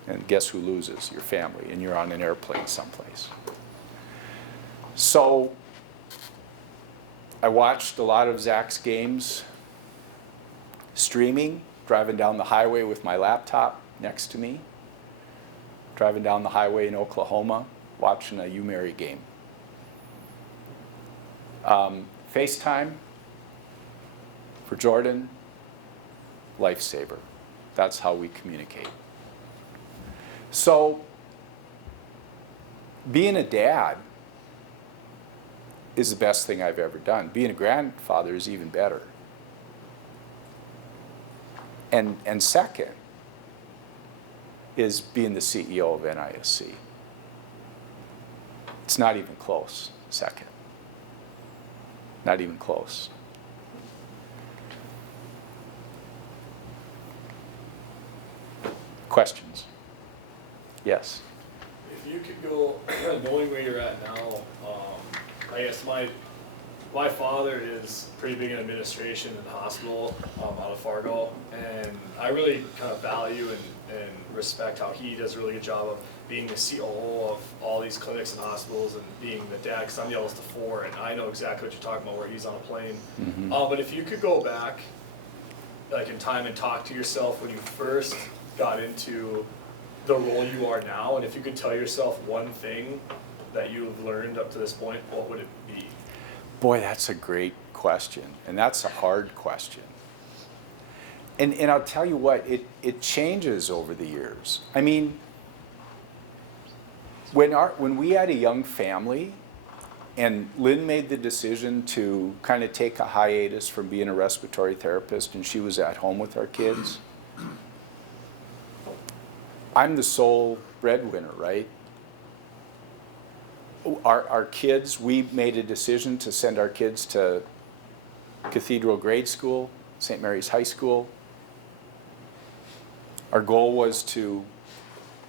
And guess who loses? Your family, and you're on an airplane someplace. So I watched a lot of Zach's games streaming, driving down the highway with my laptop next to me, driving down the highway in Oklahoma, watching a UMary game. FaceTime for Jordan, lifesaver. That's how we communicate. So being a dad is the best thing I've ever done. Being a grandfather is even better. And second is being the CEO of NISC. It's not even close, second. Not even close. Questions? Yes. If you could go, knowing where you're at now, I guess my father is pretty big in administration in the hospital out of Fargo, and I really kind of value and respect how he does a really good job of being the COO of all these clinics and hospitals and being the dad, because I'm the eldest of 4, and I know exactly what you're talking about where he's on a plane. Mm-hmm. But if you could go back like in time and talk to yourself when you first got into the role you are now, and if you could tell yourself one thing that you've learned up to this point, what would it be? Boy, that's a great question, and that's a hard question. And I'll tell you what, it changes over the years. I mean, when we had a young family, and Lynn made the decision to kind of take a hiatus from being a respiratory therapist, and she was at home with our kids, I'm the sole breadwinner, right? Our kids, we made a decision to send our kids to Cathedral Grade School, St. Mary's High School. Our goal was to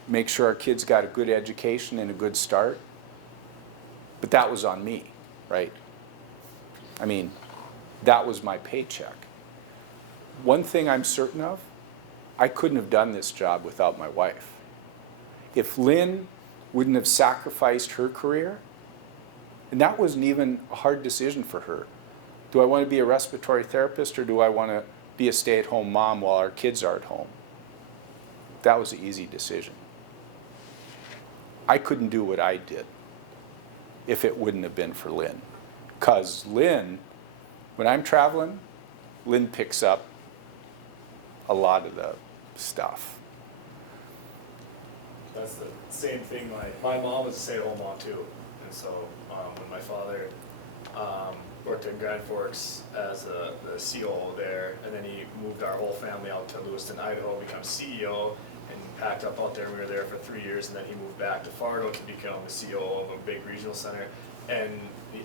make sure our kids got a good education and a good start. But that was on me, right? I mean, that was my paycheck. One thing I'm certain of, I couldn't have done this job without my wife. If Lynn wouldn't have sacrificed her career, and that wasn't even a hard decision for her. Do I want to be a respiratory therapist, or do I want to be a stay-at-home mom while our kids are at home? that was an easy decision. I couldn't do what I did if it wouldn't have been for Lynn. Because Lynn, when I'm traveling, Lynn picks up a lot of the stuff. That's the same thing, my mom was a stay-at-home mom too, and so, when my father, worked in Grand Forks as the COO there, and then he moved our whole family out to Lewiston, Idaho, become CEO, and packed up out there. We were there for 3 years, and then he moved back to Fargo to become the COO of a big regional center. And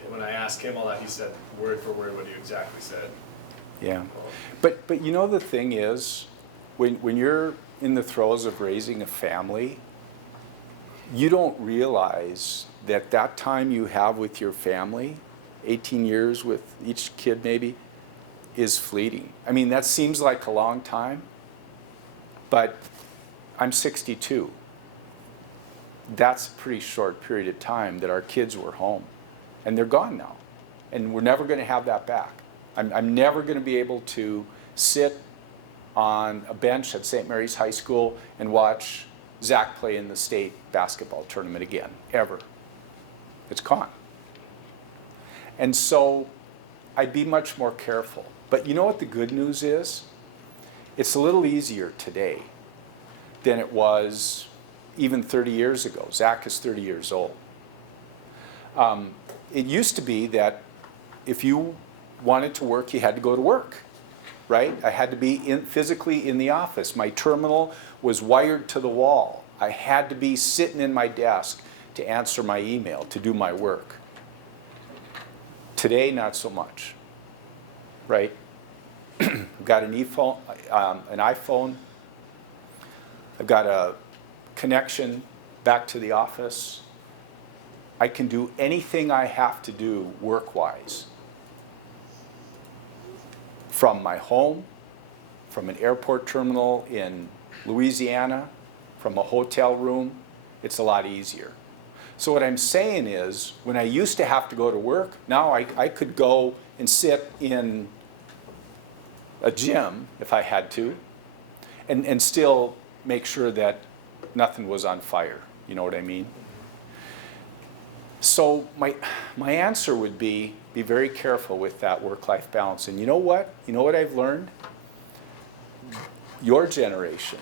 when I asked him all that, he said word for word what you exactly said. Yeah. But you know the thing is, when you're in the throes of raising a family, you don't realize that that time you have with your family, 18 years with each kid maybe, is fleeting. I mean, that seems like a long time, but I'm 62. That's a pretty short period of time that our kids were home. And they're gone now. And we're never going to have that back. I'm never going to be able to sit on a bench at St. Mary's High School and watch Zach play in the state basketball tournament again, ever. It's gone. And so I'd be much more careful. But you know what the good news is? It's a little easier today than it was even 30 years ago. Zach is 30 years old. It used to be that if you wanted to work, you had to go to work, right? I had to be physically in the office. My terminal was wired to the wall. I had to be sitting in my desk to answer my email, to do my work. Today, not so much, right? I've got an iPhone. I've got a connection back to the office. I can do anything I have to do work-wise. From my home, from an airport terminal in Louisiana, from a hotel room, it's a lot easier. So what I'm saying is, when I used to have to go to work, now I could go and sit in a gym if I had to, and still make sure that nothing was on fire. You know what I mean? So my answer would be very careful with that work-life balance. And you know what? You know what I've learned? Your generation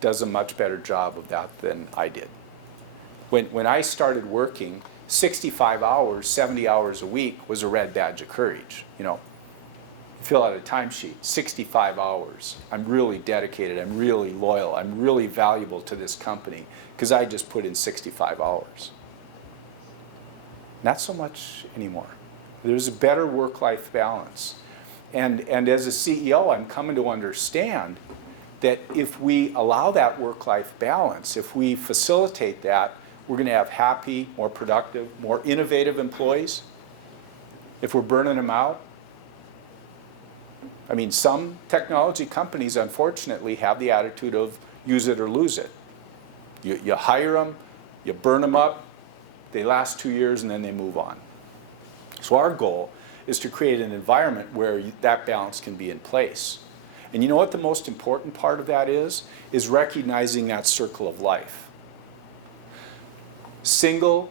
does a much better job of that than I did. When I started working, 65 hours, 70 hours a week was a red badge of courage. You know, fill out a timesheet, 65 hours. I'm really dedicated, I'm really loyal, I'm really valuable to this company because I just put in 65 hours. Not so much anymore. There's a better work-life balance. And as a CEO, I'm coming to understand that if we allow that work-life balance, if we facilitate that, we're going to have happy, more productive, more innovative employees. If we're burning them out, I mean, some technology companies, unfortunately, have the attitude of use it or lose it. You hire them, you burn them up, they last 2 years, and then they move on. So our goal is to create an environment where that balance can be in place. And you know what the most important part of that is recognizing that circle of life. Single,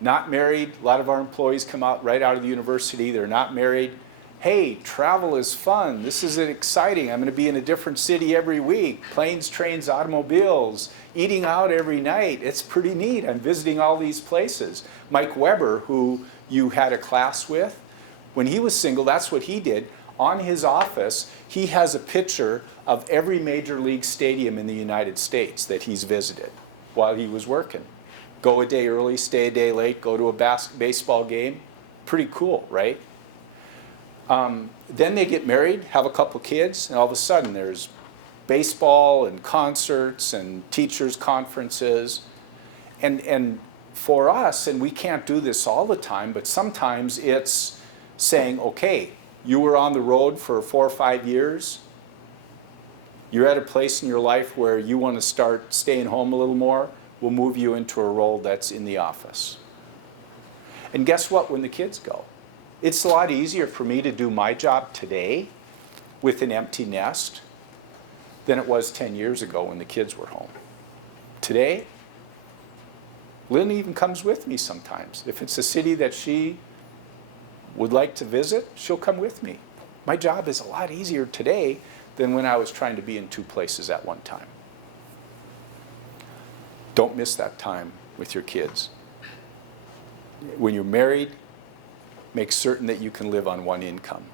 not married. A lot of our employees come out right out of the university. They're not married. Hey, travel is fun. This is exciting. I'm going to be in a different city every week. Planes, trains, automobiles, eating out every night. It's pretty neat. I'm visiting all these places. Mike Weber, who you had a class with, when he was single, that's what he did. On his office, he has a picture of every major league stadium in the United States that he's visited while he was working. Go a day early, stay a day late, go to a baseball game. Pretty cool, right? Then they get married, have a couple kids, and all of a sudden there's baseball and concerts and teachers' conferences. And for us, and we can't do this all the time, but sometimes it's saying, okay, you were on the road for 4 or 5 years. You're at a place in your life where you want to start staying home a little more. We'll move you into a role that's in the office. And guess what, when the kids go? It's a lot easier for me to do my job today with an empty nest than it was 10 years ago when the kids were home. Today, Lynn even comes with me sometimes. If it's a city that she would like to visit, she'll come with me. My job is a lot easier today than when I was trying to be in 2 places at one time. Don't miss that time with your kids. When you're married, make certain that you can live on one income.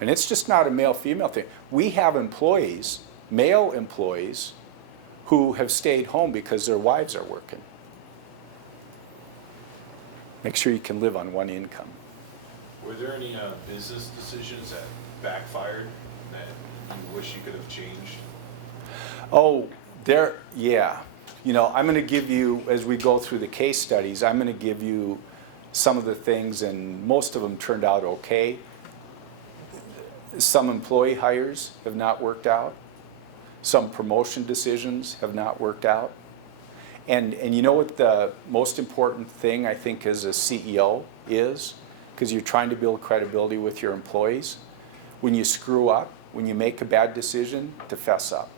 And it's just not a male-female thing. We have employees, male employees, who have stayed home because their wives are working. Make sure you can live on one income. Were there any business decisions that backfired that you wish you could have changed? Oh, yeah. You know, I'm going to give you, as we go through the case studies, I'm going to give you some of the things, and most of them turned out okay. Some employee hires have not worked out. Some promotion decisions have not worked out. And you know what the most important thing I think as a CEO is? Because you're trying to build credibility with your employees. When you screw up, when you make a bad decision, to fess up.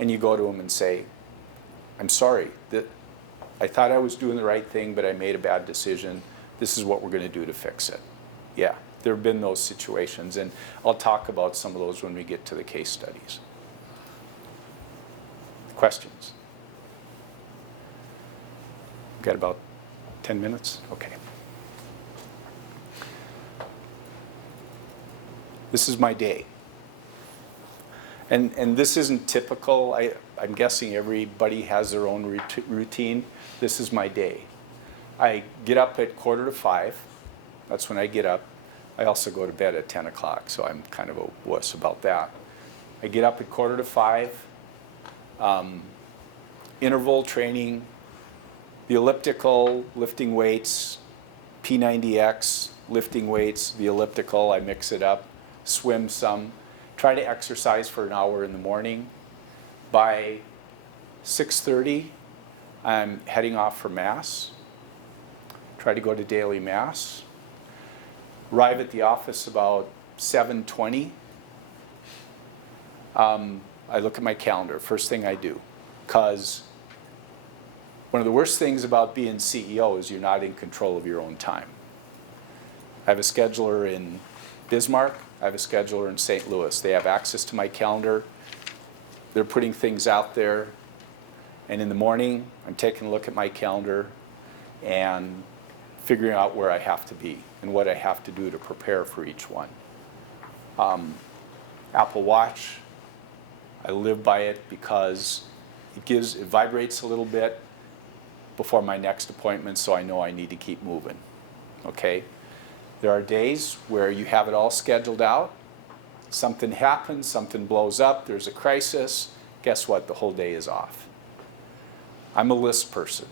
And you go to them and say, I'm sorry, that I thought I was doing the right thing, but I made a bad decision. This is what we're going to do to fix it. Yeah, there have been those situations, and I'll talk about some of those when we get to the case studies. Questions? Got about 10 minutes? Okay. This is my day. And this isn't typical. I'm guessing everybody has their own routine. This is my day. I get up at 4:45. That's when I get up. I also go to bed at 10 o'clock, so I'm kind of a wuss about that. I get up at 4:45. Interval training, the elliptical, lifting weights, P90X, lifting weights, the elliptical, I mix it up, swim some, try to exercise for an hour in the morning. By 6:30, I'm heading off for Mass. Try to go to daily Mass. Arrive at the office about 7:20. I look at my calendar, first thing I do, because one of the worst things about being CEO is you're not in control of your own time. I have a scheduler in Bismarck. I have a scheduler in St. Louis. They have access to my calendar. They're putting things out there. And in the morning, I'm taking a look at my calendar and figuring out where I have to be and what I have to do to prepare for each one. Apple Watch, I live by it because it vibrates a little bit before my next appointment, so I know I need to keep moving, okay? There are days where you have it all scheduled out, something happens, something blows up, there's a crisis, guess what? The whole day is off. I'm a list person.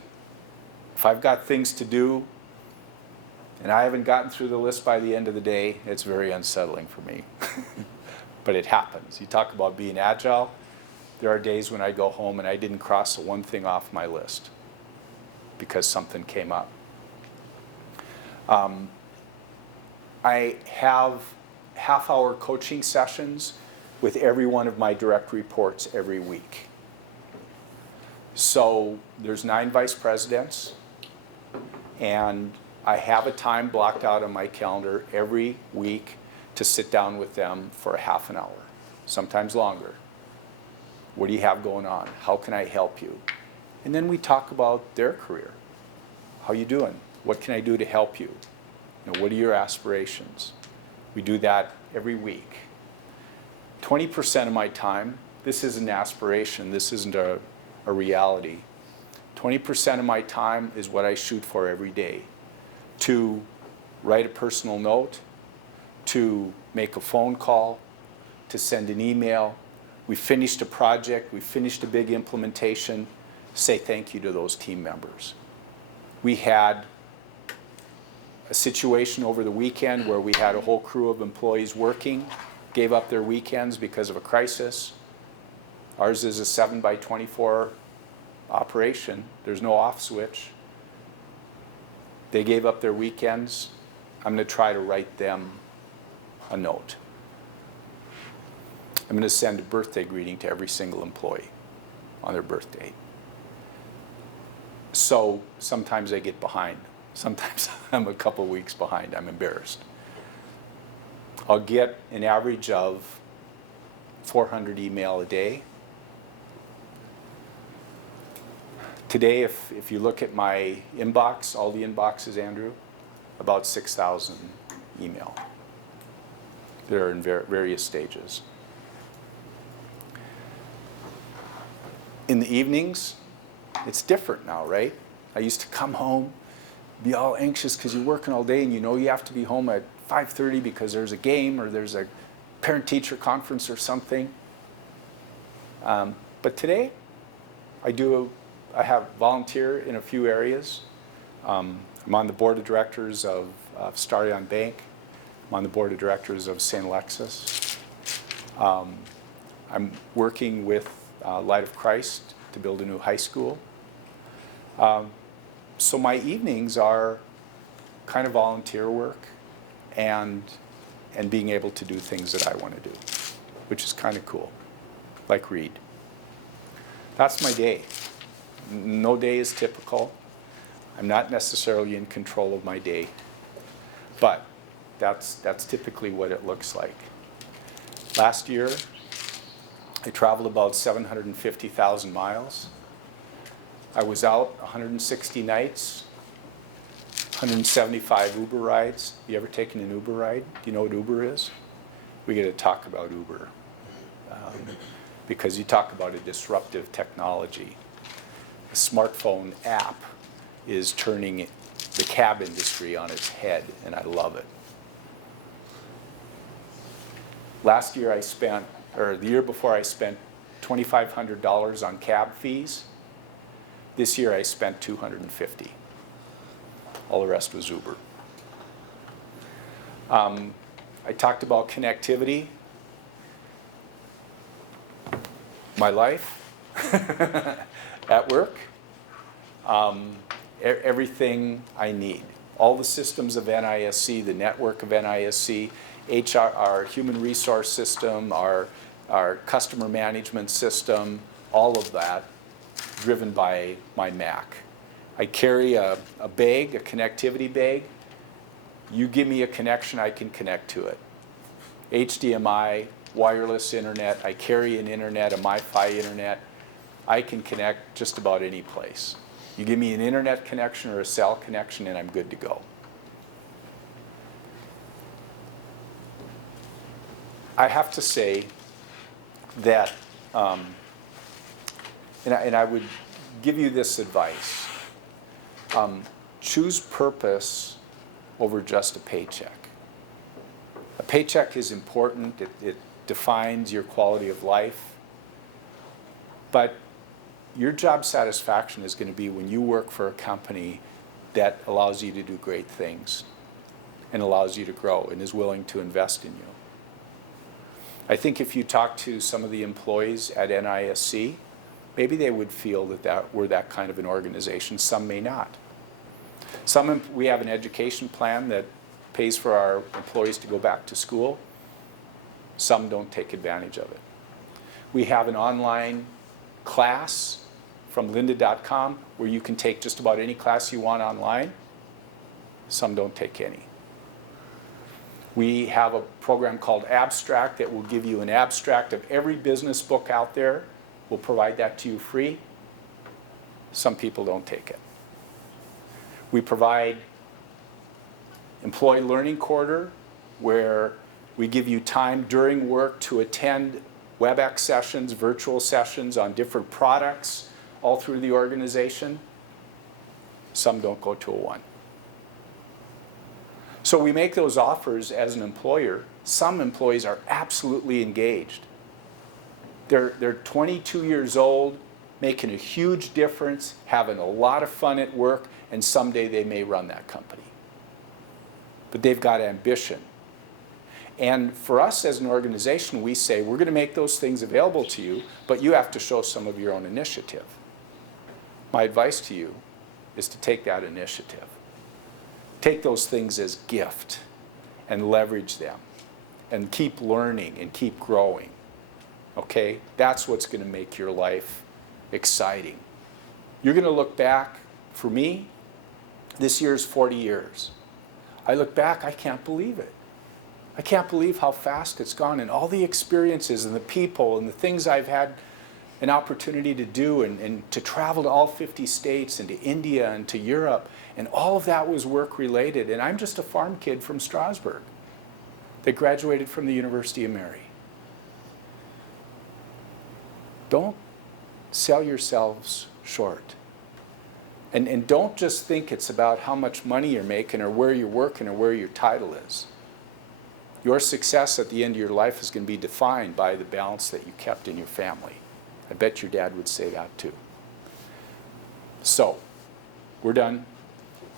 If I've got things to do and I haven't gotten through the list by the end of the day, it's very unsettling for me. But it happens. You talk about being agile. There are days when I go home and I didn't cross one thing off my list because something came up. I have half-hour coaching sessions with every one of my direct reports every week. So there's 9 vice presidents, and I have a time blocked out on my calendar every week to sit down with them for a half an hour, sometimes longer. What do you have going on? How can I help you? And then we talk about their career. How you doing? What can I do to help you? You know, what are your aspirations? We do that every week. 20% of my time, this is an aspiration, this isn't a reality. 20% of my time is what I shoot for every day. To write a personal note, to make a phone call, to send an email. We finished a project, we finished a big implementation, say thank you to those team members. We had a situation over the weekend where we had a whole crew of employees working, gave up their weekends because of a crisis. Ours is a 7x24 operation. There's no off switch. They gave up their weekends. I'm going to try to write them a note. I'm going to send a birthday greeting to every single employee on their birthday. So sometimes I get behind. Sometimes I'm a couple weeks behind. I'm embarrassed. I'll get an average of 400 email a day. Today, if you look at my inbox, all the inboxes, Andrew, about 6,000 email. They're in various stages. In the evenings, it's different now, right? I used to come home, be all anxious because you're working all day and you know you have to be home at 5:30 because there's a game or there's a parent-teacher conference or something. But today, I have volunteer in a few areas. I'm on the board of directors of Starion Bank. I'm on the board of directors of St. Alexis. I'm working with Light of Christ to build a new high school. So my evenings are kind of volunteer work and being able to do things that I want to do, which is kind of cool, like read. That's my day. No day is typical. I'm not necessarily in control of my day, but that's typically what it looks like. Last year, I traveled about 750,000 miles. I was out 160 nights, 175 Uber rides. You ever taken an Uber ride? Do you know what Uber is? We get to talk about Uber because you talk about a disruptive technology. The smartphone app is turning the cab industry on its head, and I love it. Last year the year before I spent $2,500 on cab fees. This year I spent $250. All the rest was Uber. I talked about connectivity. My life at work. Everything I need. All the systems of NISC, the network of NISC, HR, our human resource system, our customer management system, all of that driven by my Mac. I carry a bag, a connectivity bag. You give me a connection, I can connect to it. HDMI, wireless internet, I carry an internet, a MiFi internet. I can connect just about any place. You give me an internet connection or a cell connection and I'm good to go. I have to say that, and I would give you this advice. Choose purpose over just a paycheck. A paycheck is important. It defines your quality of life. But your job satisfaction is going to be when you work for a company that allows you to do great things and allows you to grow and is willing to invest in you. I think if you talk to some of the employees at NISC, maybe they would feel that we're that kind of an organization. Some may not. We have an education plan that pays for our employees to go back to school. Some don't take advantage of it. We have an online class from lynda.com where you can take just about any class you want online. Some don't take any. We have a program called Abstract that will give you an abstract of every business book out there. We'll provide that to you free. Some people don't take it. We provide Employee Learning Quarter, where we give you time during work to attend WebEx sessions, virtual sessions on different products all through the organization. Some don't go to a one. So we make those offers as an employer. Some employees are absolutely engaged. They're 22 years old, making a huge difference, having a lot of fun at work, and someday they may run that company. But they've got ambition. And for us as an organization, we say, we're going to make those things available to you, but you have to show some of your own initiative. My advice to you is to take that initiative. Take those things as gift and leverage them and keep learning and keep growing. okay? That's what's going to make your life exciting. You're going to look back, for me, this year's 40 years. I look back, I can't believe it. I can't believe how fast it's gone, and all the experiences and the people and the things I've had an opportunity to do, and to travel to all 50 states and to India and to Europe, and all of that was work related. And I'm just a farm kid from Strasbourg that graduated from the University of Mary. Don't sell yourselves short. And don't just think it's about how much money you're making or where you're working or where your title is. Your success at the end of your life is going to be defined by the balance that you kept in your family. I bet your dad would say that too. So, we're done.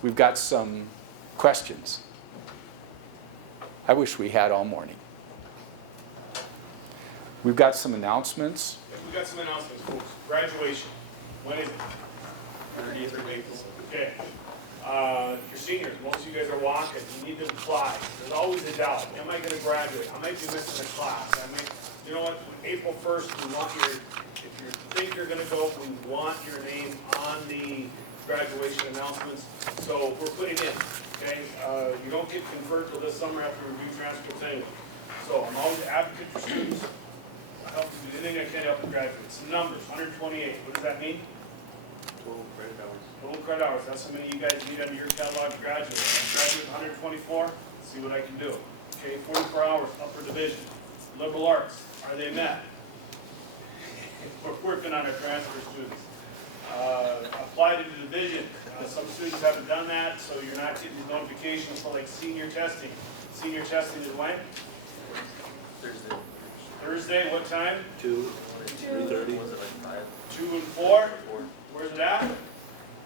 We've got some questions. I wish we had all morning. We've got some announcements. We've got some announcements, folks. Graduation. When is it? 30th of April. Okay. Your seniors, most of you guys are walking. You need to apply. There's always a doubt. Am I going to graduate? I might be missing a class. You know what? April 1st, we want if you think you're going to go, we want your name on the graduation announcements. So we're putting in, okay? You don't get converted till this summer after review transcripts anyway. So I'm always an advocate for students. I help them do anything I can to help them graduate. Some numbers, 128. What does that mean? Total credit hours. Total credit hours, that's how many you guys need under your catalog to graduate. Graduate 124, see what I can do. Okay, 44 hours, upper division. Liberal arts, are they met? We're working on our transfer students. Apply to the division. Some students haven't done that, so you're not getting the notifications for like senior testing. Senior testing is when? Thursday. Thursday, what time? 2, 3:30. Was it like 5? 2 and 4? 4. Where's it at?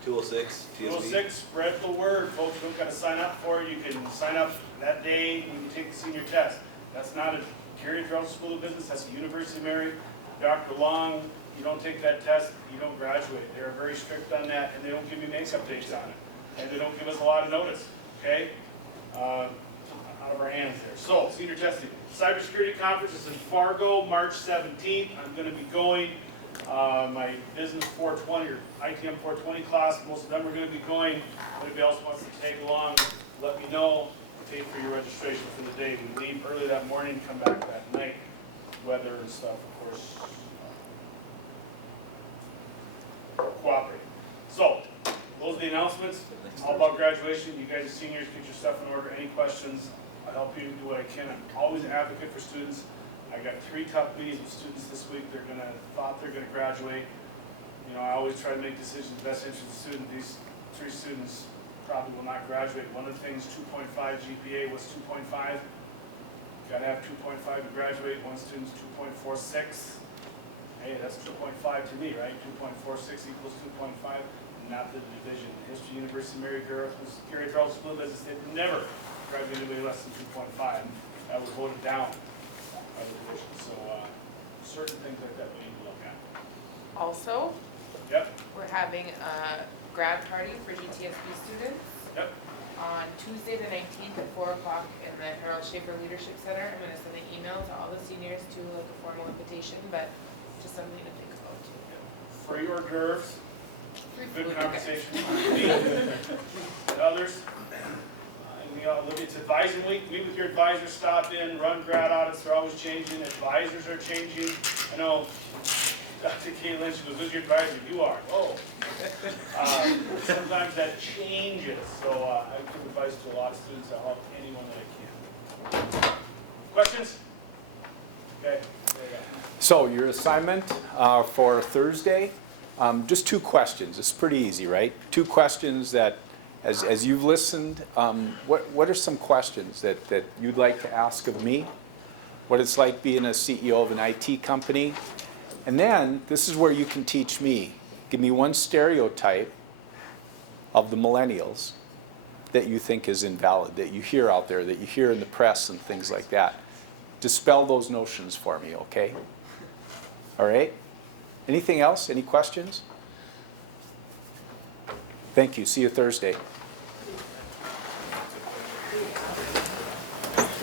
206. TSB. 206, spread the word, folks. You don't got to sign up for it. You can sign up that day when you take the senior test. That's not a Gary Drell School of Business. That's the University of Mary. Dr. Long, you don't take that test, you don't graduate. They're very strict on that, and they don't give you makeup dates on it. And they don't give us a lot of notice, okay? Out of our hands there. So, senior testing. Cybersecurity conference is in Fargo, March 17th. I'm going to be going. My Business 420 or ITM 420 class, most of them are going to be going. If anybody else wants to tag along, let me know. Pay for your registration for the day. We leave early that morning, come back that night. Weather and stuff, of course, cooperate. So, those are the announcements. All about graduation. You guys are seniors, get your stuff in order. Any questions, I'll help you do what I can. I'm always an advocate for students. I got 3 tough meetings with students this week. Thought they're gonna graduate. You know, I always try to make decisions in the best interest of the student. These 3 students probably will not graduate. One of the things, 2.5 GPA was 2.5. Gotta have 2.5 to graduate. One student's 2.46. Hey, that's 2.5 to me, right? 2.46 equals 2.5, not the division. History, University of Mary, Gary Drell School of Business, they've never graduated anybody less than 2.5. That was voted down by the division. So certain things like that we need to look at. Also, Yep, we're having a grad party for GTSB students yep. on Tuesday the 19th at 4 o'clock in the Harold Schaefer Leadership Center. I'm gonna send an email to all the seniors to like a formal invitation, but just something to think about too. Free hors d'oeuvres, Free good food, conversation. And others. It's advising week. Meet with your advisors, stop in, run grad audits. They're always changing. Advisors are changing. I know Dr. Kay Lynch goes, who's your advisor? You are. Oh. Sometimes that changes. So I give advice to a lot of students. I'll help anyone that I can. Questions? Okay. There you go. So your assignment for Thursday, just 2 questions. It's pretty easy, right? 2 questions that, as you've listened, what are some questions that you'd like to ask of me? What it's like being a CEO of an IT company? And then, this is where you can teach me. Give me one stereotype of the millennials that you think is invalid, that you hear out there, that you hear in the press and things like that. Dispel those notions for me, okay? All right? Anything else? Any questions? Thank you. See you Thursday.